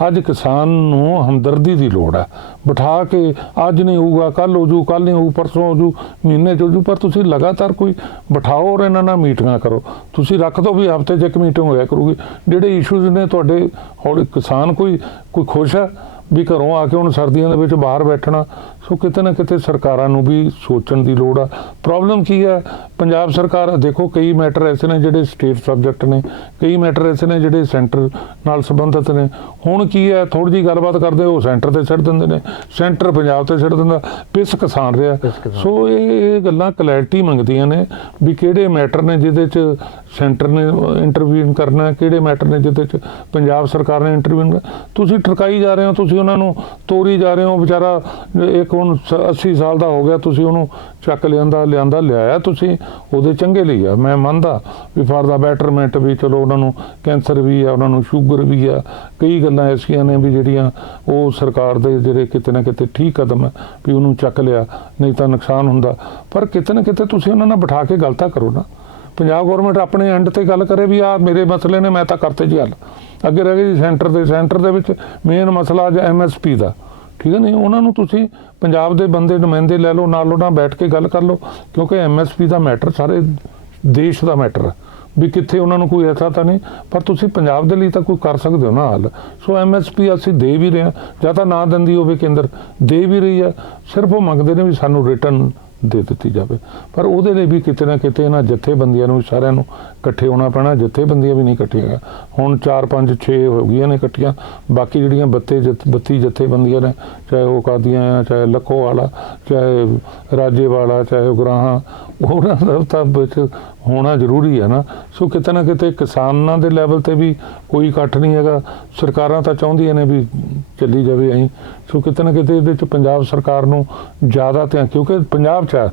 ਅੱਜ ਕਿਸਾਨ ਨੂੰ ਹਮਦਰਦੀ ਦੀ ਲੋੜ ਹੈ ਬਿਠਾ ਕੇ ਅੱਜ ਨਹੀਂ ਹੋਊਗਾ ਕੱਲ ਹੋ ਜੂ ਕੱਲ ਨਹੀਂ ਹੋਊ, ਪਰਸੋਂ ਹੋ ਜੂ ਮਹੀਨੇ ਚ ਹੋ ਜੂ ਪਰ ਤੁਸੀਂ ਲਗਾਤਾਰ ਕੋਈ ਬਿਠਾਓ ਔਰ ਇਹਨਾਂ ਨਾਲ ਮੀਟਿੰਗਾਂ ਕਰੋ। ਤੁਸੀਂ ਰੱਖ ਦੋ ਵੀ ਹਫ਼ਤੇ 'ਚ ਇੱਕ ਮੀਟਿੰਗ ਹੋਇਆ ਕਰੂਗੀ। ਜਿਹੜੇ ਇਸ਼ੂਜ਼ ਨੇ ਤੁਹਾਡੇ ਹੌਲੀ ਕਿਸਾਨ ਕੋਈ ਕੋਈ ਖੁਸ਼ ਹੈ ਵੀ ਘਰੋਂ ਆ ਕੇ ਹੁਣ ਸਰਦੀਆਂ ਦੇ ਵਿੱਚ ਬਾਹਰ ਬੈਠਣਾ ਸੋ ਕਿਤੇ ਨਾ ਕਿਤੇ ਸਰਕਾਰਾਂ ਨੂੰ ਵੀ ਸੋਚਣ ਦੀ ਲੋੜ ਆ। ਪ੍ਰੋਬਲਮ ਕੀ ਹੈ? ਪੰਜਾਬ ਸਰਕਾਰ ਦੇਖੋ ਕਈ ਮੈਟਰ ਐਸੇ ਨੇ ਜਿਹੜੇ ਸਟੇਟ ਸਬਜੈਕਟ ਨੇ ਕਈ ਮੈਟਰ ਐਸੇ ਨੇ ਜਿਹੜੇ ਸੈਂਟਰ ਨਾਲ ਸੰਬੰਧਿਤ ਨੇ। ਹੁਣ ਕੀ ਹੈ? ਥੋੜੀ ਜੀ ਗੱਲਬਾਤ ਕਰਦੇ ਉਹ ਸੈਂਟਰ ਤੇ ਛੱਡ ਦਿੰਦੇ ਨੇ ਸੈਂਟਰ ਪੰਜਾਬ ਤੇ ਛੱਡ ਦਿੰਦਾ। ਪਿਸ ਕਿਸਾਨ ਰਿਹਾ। ਸੋ ਇਹ ਗੱਲਾਂ ਕਲੈਰਿਟੀ ਮੰਗਦੀਆਂ ਨੇ ਵੀ ਕਿਹੜੇ ਮੈਟਰ ਨੇ ਜਿਹਦੇ ਚ ਸੈਂਟਰ ਨੇ ਇੰਟਰਵੀਨ ਕਰਨਾ ਕਿਹੜੇ ਮੈਟਰ ਨੇ ਜਿਹਦੇ ਚ ਪੰਜਾਬ ਸਰਕਾਰ ਨੇ ਇੰਟਰਵੀਨ ਤੁਸੀਂ ਟਰਕਾਈ ਜਾ ਰਹੇ ਹੋ ਤੁਸੀਂ ਉਹਨਾਂ ਨੂੰ ਤੋਰੀ ਜਾ ਰਹੇ ਹੋ ਵਿਚਾਰਾ ਇੱਕ ਹੁਣ ਸ- 80 ਸਾਲ ਦਾ ਹੋ ਗਿਆ, ਤੁਸੀਂ ਉਹਨੂੰ ਚੱਕ ਲਿਆਂਦਾ ਲਿਆਂਦਾ, ਲਿਆਇਆ ਤੁਸੀਂ, ਉਹਦੇ ਚੰਗੇ ਲਈ ਆ, ਮੈਂ ਮੰਨਦਾ ਵੀ ਫਾਰ ਦਾ ਬੈਟਰਮੈਂਟ ਵੀ ਚਲੋ ਉਹਨਾਂ ਨੂੰ ਕੈਂਸਰ ਵੀ ਆ, ਉਹਨਾਂ ਨੂੰ ਸ਼ੂਗਰ ਵੀ ਆ, ਕਈ ਗੱਲਾਂ ਐਸੀਆਂ ਨੇ ਵੀ ਜਿਹੜੀਆਂ ਉਹ ਸਰਕਾਰ ਦੇ ਜਿਹੜੇ ਕਿਤੇ ਨਾ ਕਿਤੇ ਠੀਕ ਕਦਮ ਹੈ ਵੀ ਉਹਨੂੰ ਚੱਕ ਲਿਆ, ਨਹੀਂ ਤਾਂ ਨੁਕਸਾਨ ਹੁੰਦਾ। ਪਰ ਕਿਤੇ ਨਾ ਕਿਤੇ ਤੁਸੀਂ ਉਹਨਾਂ ਨਾਲ ਬਿਠਾ ਕੇ ਗੱਲ ਤਾਂ ਕਰੋ ਨਾ। ਪੰਜਾਬ ਗਵਰਨਮੈਂਟ ਆਪਣੇ ਐਂਡ ਤੇ ਗੱਲ ਕਰੇ ਵੀ ਆ, ਮੇਰੇ ਮਸਲੇ ਨੇ, ਮੈਂ ਤਾਂ ਕਰਤੇ ਜੀ ਹੱਲ। ਅੱਗੇ ਰਹਿ ਗਈ ਸੈਂਟਰ ਦੇ ਸੈਂਟਰ ਦੇ ਵਿੱਚ ਮੇਨ ਮਸਲਾ ਅੱਜ ਐਮਐਸਪੀ ਦਾ। ਠੀਕ ਹੈ ਨਹੀਂ? ਉਹਨਾਂ ਨੂੰ ਤੁਸੀਂ ਪੰਜਾਬ ਦੇ ਬੰਦੇ, ਨੁਮਾਇੰਦੇ ਲੈ ਲਓ, ਨਾਲ ਉਹਨਾਂ ਬੈਠ ਕੇ ਗੱਲ ਕਰ ਲਓ, ਕਿਉਂਕਿ ਐਮਐਸਪੀ ਦਾ ਮੈਟਰ ਸਾਰੇ ਦੇਸ਼ ਦਾ ਮੈਟਰ ਵੀ ਕਿੱਥੇ ਉਹਨਾਂ ਨੂੰ ਕੋਈ ਐਸਾ ਤਾਂ ਨਹੀਂ, ਪਰ ਤੁਸੀਂ ਪੰਜਾਬ ਦੇ ਲਈ ਤਾਂ ਕੋਈ ਕਰ ਸਕਦੇ ਹੋ ਨਾ ਹੱਲ। ਸੋ ਐਮਐਸਪੀ ਅਸੀਂ ਦੇ ਵੀ ਰਹੇ ਹਾਂ, ਜਾਂ ਤਾਂ ਨਾ ਦਿੰਦੀ ਹੋਵੇ ਕੇਂਦਰ, ਦੇ ਵੀ ਰਹੀ ਹੈ। ਸਿਰਫ ਉਹ ਮੰਗਦੇ ਨੇ ਵੀ ਸਾਨੂੰ ਰਿਟਰਨ ਦੇ ਦਿੱਤੀ ਜਾਵੇ। ਪਰ ਉਹਦੇ ਲਈ ਵੀ ਕਿਤੇ ਨਾ ਕਿਤੇ ਇਹਨਾਂ ਜਥੇਬੰਦੀਆਂ ਨੂੰ ਸਾਰਿਆਂ ਨੂੰ ਇਕੱਠੇ ਹੋਣਾ ਪੈਣਾ, ਜਥੇਬੰਦੀਆਂ ਵੀ ਨਹੀਂ ਇਕੱਠੀਆਂ। ਹੁਣ 4 5 6 ਹੋ ਗਈਆਂ ਨੇ ਇਕੱਠੀਆਂ। ਬਾਕੀ ਜਿਹੜੀਆਂ 32 ਜਥ 32 ਜਥੇਬੰਦੀਆਂ ਨੇ, ਚਾਹੇ ਉਹ ਕਾਦੀਆਂ ਆ, ਚਾਹੇ ਲੱਖੋ ਵਾਲਾ, ਚਾਹੇ ਰਾਜੇ ਵਾਲਾ ਚਾਹੇ ਉਗਰਾਹਾਂ, ਉਹਨਾਂ ਦਾ ਤਾਂ ਵਿੱਚ ਹੋਣਾ ਜ਼ਰੂਰੀ ਹੈ ਨਾ। ਸੋ ਕਿਤੇ ਨਾ ਕਿਤੇ ਕਿਸਾਨਾਂ ਦੇ ਲੈਵਲ ਤੇ ਵੀ ਕੋਈ ਇਕੱਠ ਨਹੀਂ ਹੈਗਾ। ਸਰਕਾਰਾਂ ਤਾਂ ਚਾਹੁੰਦੀਆਂ ਨੇ ਵੀ ਚੱਲੀ ਜਾਵੇ ਐਂ। ਸੋ ਕਿਤੇ ਨਾ ਕਿਤੇ ਇਹਦੇ ਚ ਪੰਜਾਬ ਸਰਕਾਰ ਨੂੰ ਜ਼ਿਆਦਾ ਧਿਆਨ ਕਿਉਂਕਿ ਪੰਜਾਬ ਚ ਹੈ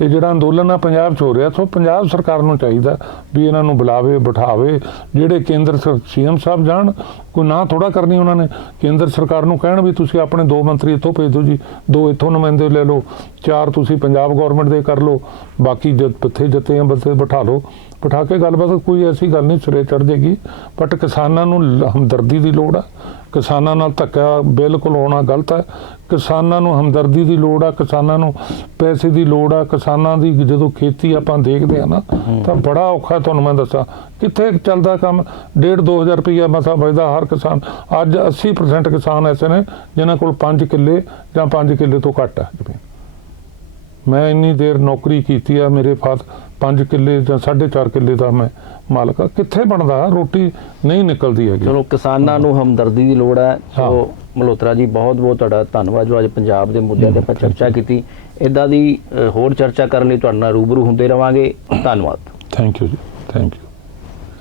ਇਹ ਜਿਹੜਾ ਅੰਦੋਲਨ ਆ ਪੰਜਾਬ 'ਚ ਹੋ ਰਿਹਾ, ਸੋ ਪੰਜਾਬ ਸਰਕਾਰ ਨੂੰ ਚਾਹੀਦਾ ਵੀ ਇਹਨਾਂ ਨੂੰ ਬੁਲਾਵੇ, ਬਿਠਾਵੇ, ਜਿਹੜੇ ਕੇਂਦਰ ਸੀਐਮ ਸਾਹਿਬ ਜਾਣ, ਕੋਈ ਨਾ ਥੋੜਾ ਕਰਨੀ ਉਹਨਾਂ ਨੇ। ਕੇਂਦਰ ਸਰਕਾਰ ਨੂੰ ਕਹਿਣ ਵੀ ਤੁਸੀਂ ਆਪਣੇ ਦੋ ਮੰਤਰੀ ਇੱਥੋਂ ਭੇਜ ਦਿਓ ਜੀ, ਦੋ ਇੱਥੋਂ ਨੁਮਾਇੰਦੇ ਲੈ ਲਓ, ਚਾਰ ਤੁਸੀਂ ਪੰਜਾਬ ਗਵਰਨਮੈਂਟ ਦੇ ਕਰ ਲਓ, ਬਾਕੀ ਜਦ ਪੱਥੇ ਜੱਤੇ ਆ ਬੰਦੇ ਬਿਠਾ ਲਓ। ਬਿਠਾ ਕੇ ਗੱਲਬਾਤ ਕੋਈ ਐਸੀ ਗੱਲ ਨਹੀਂ, ਸਿਰੇ ਚੜ ਜੇਗੀ ਬਟ ਕਿਸਾਨਾਂ ਨੂੰ ਹਮਦਰਦੀ ਦੀ ਲੋੜ ਆ। ਕਿਸਾਨਾਂ ਨਾਲ ਧੱਕਾ ਬਿਲਕੁਲ ਹੋਣਾ ਗਲਤ ਹੈ। ਕਿਸਾਨਾਂ ਨੂੰ ਹਮਦਰਦੀ ਦੀ ਲੋੜ ਆ, ਕਿਸਾਨਾਂ ਨੂੰ ਪੈਸੇ ਦੀ ਲੋੜ ਆ, ਕਿਸਾਨਾਂ ਦੀ ਜਦੋਂ ਖੇਤੀ ਆਪਾਂ ਦੇਖਦੇ ਆ ਨਾ, ਤਾਂ ਬੜਾ ਔਖਾ ਤੁਹਾਨੂੰ ਮੈਂ ਦੱਸਾਂ। ਕਿੱਥੇ ਚੱਲਦਾ ਕੰਮ? 1.5 2000 ਰੁਪਈਆ ਮਸਾ ਬਚਦਾ ਹਰ ਕਿਸਾਨ। ਅੱਜ 80% ਕਿਸਾਨ ਐਸੇ ਨੇ, ਜਿਨ੍ਹਾਂ ਕੋਲ 5 ਕਿੱਲੇ ਜਾਂ 5 ਕਿੱਲੇ ਤੋਂ ਘੱਟ ਹੈ ਮੈਂ ਇੰਨੀ ਦੇਰ ਨੌਕਰੀ ਕੀਤੀ ਆ, ਮੇਰੇ ਫਾਦਰ 5 ਕਿੱਲੇ ਜਾਂ 4.5 ਕਿੱਲੇ ਦਾ ਮੈਂ ਮਾਲਕ ਕਿੱਥੇ ਬਣਦਾ? ਰੋਟੀ ਨਹੀਂ ਨਿਕਲਦੀ ਹੈਗੀ। ਚਲੋ ਕਿਸਾਨਾਂ ਨੂੰ ਹਮਦਰਦੀ ਦੀ ਲੋੜ ਹੈ। ਸੋ ਮਲਹੋਤਰਾ ਜੀ ਬਹੁਤ ਬਹੁਤ ਤੁਹਾਡਾ ਧੰਨਵਾਦ ਜੋ ਅੱਜ ਪੰਜਾਬ ਦੇ ਮੁੱਦਿਆਂ ਤੇ ਆਪਾਂ ਚਰਚਾ ਕੀਤੀ। ਇਦਾਂ ਦੀ ਹੋਰ ਚਰਚਾ ਕਰਨ ਲਈ ਤੁਹਾਡੇ ਨਾਲ ਰੂਬਰੂ ਹੁੰਦੇ ਰਵਾਂਗੇ। ਧੰਨਵਾਦ। Thank you ji thank you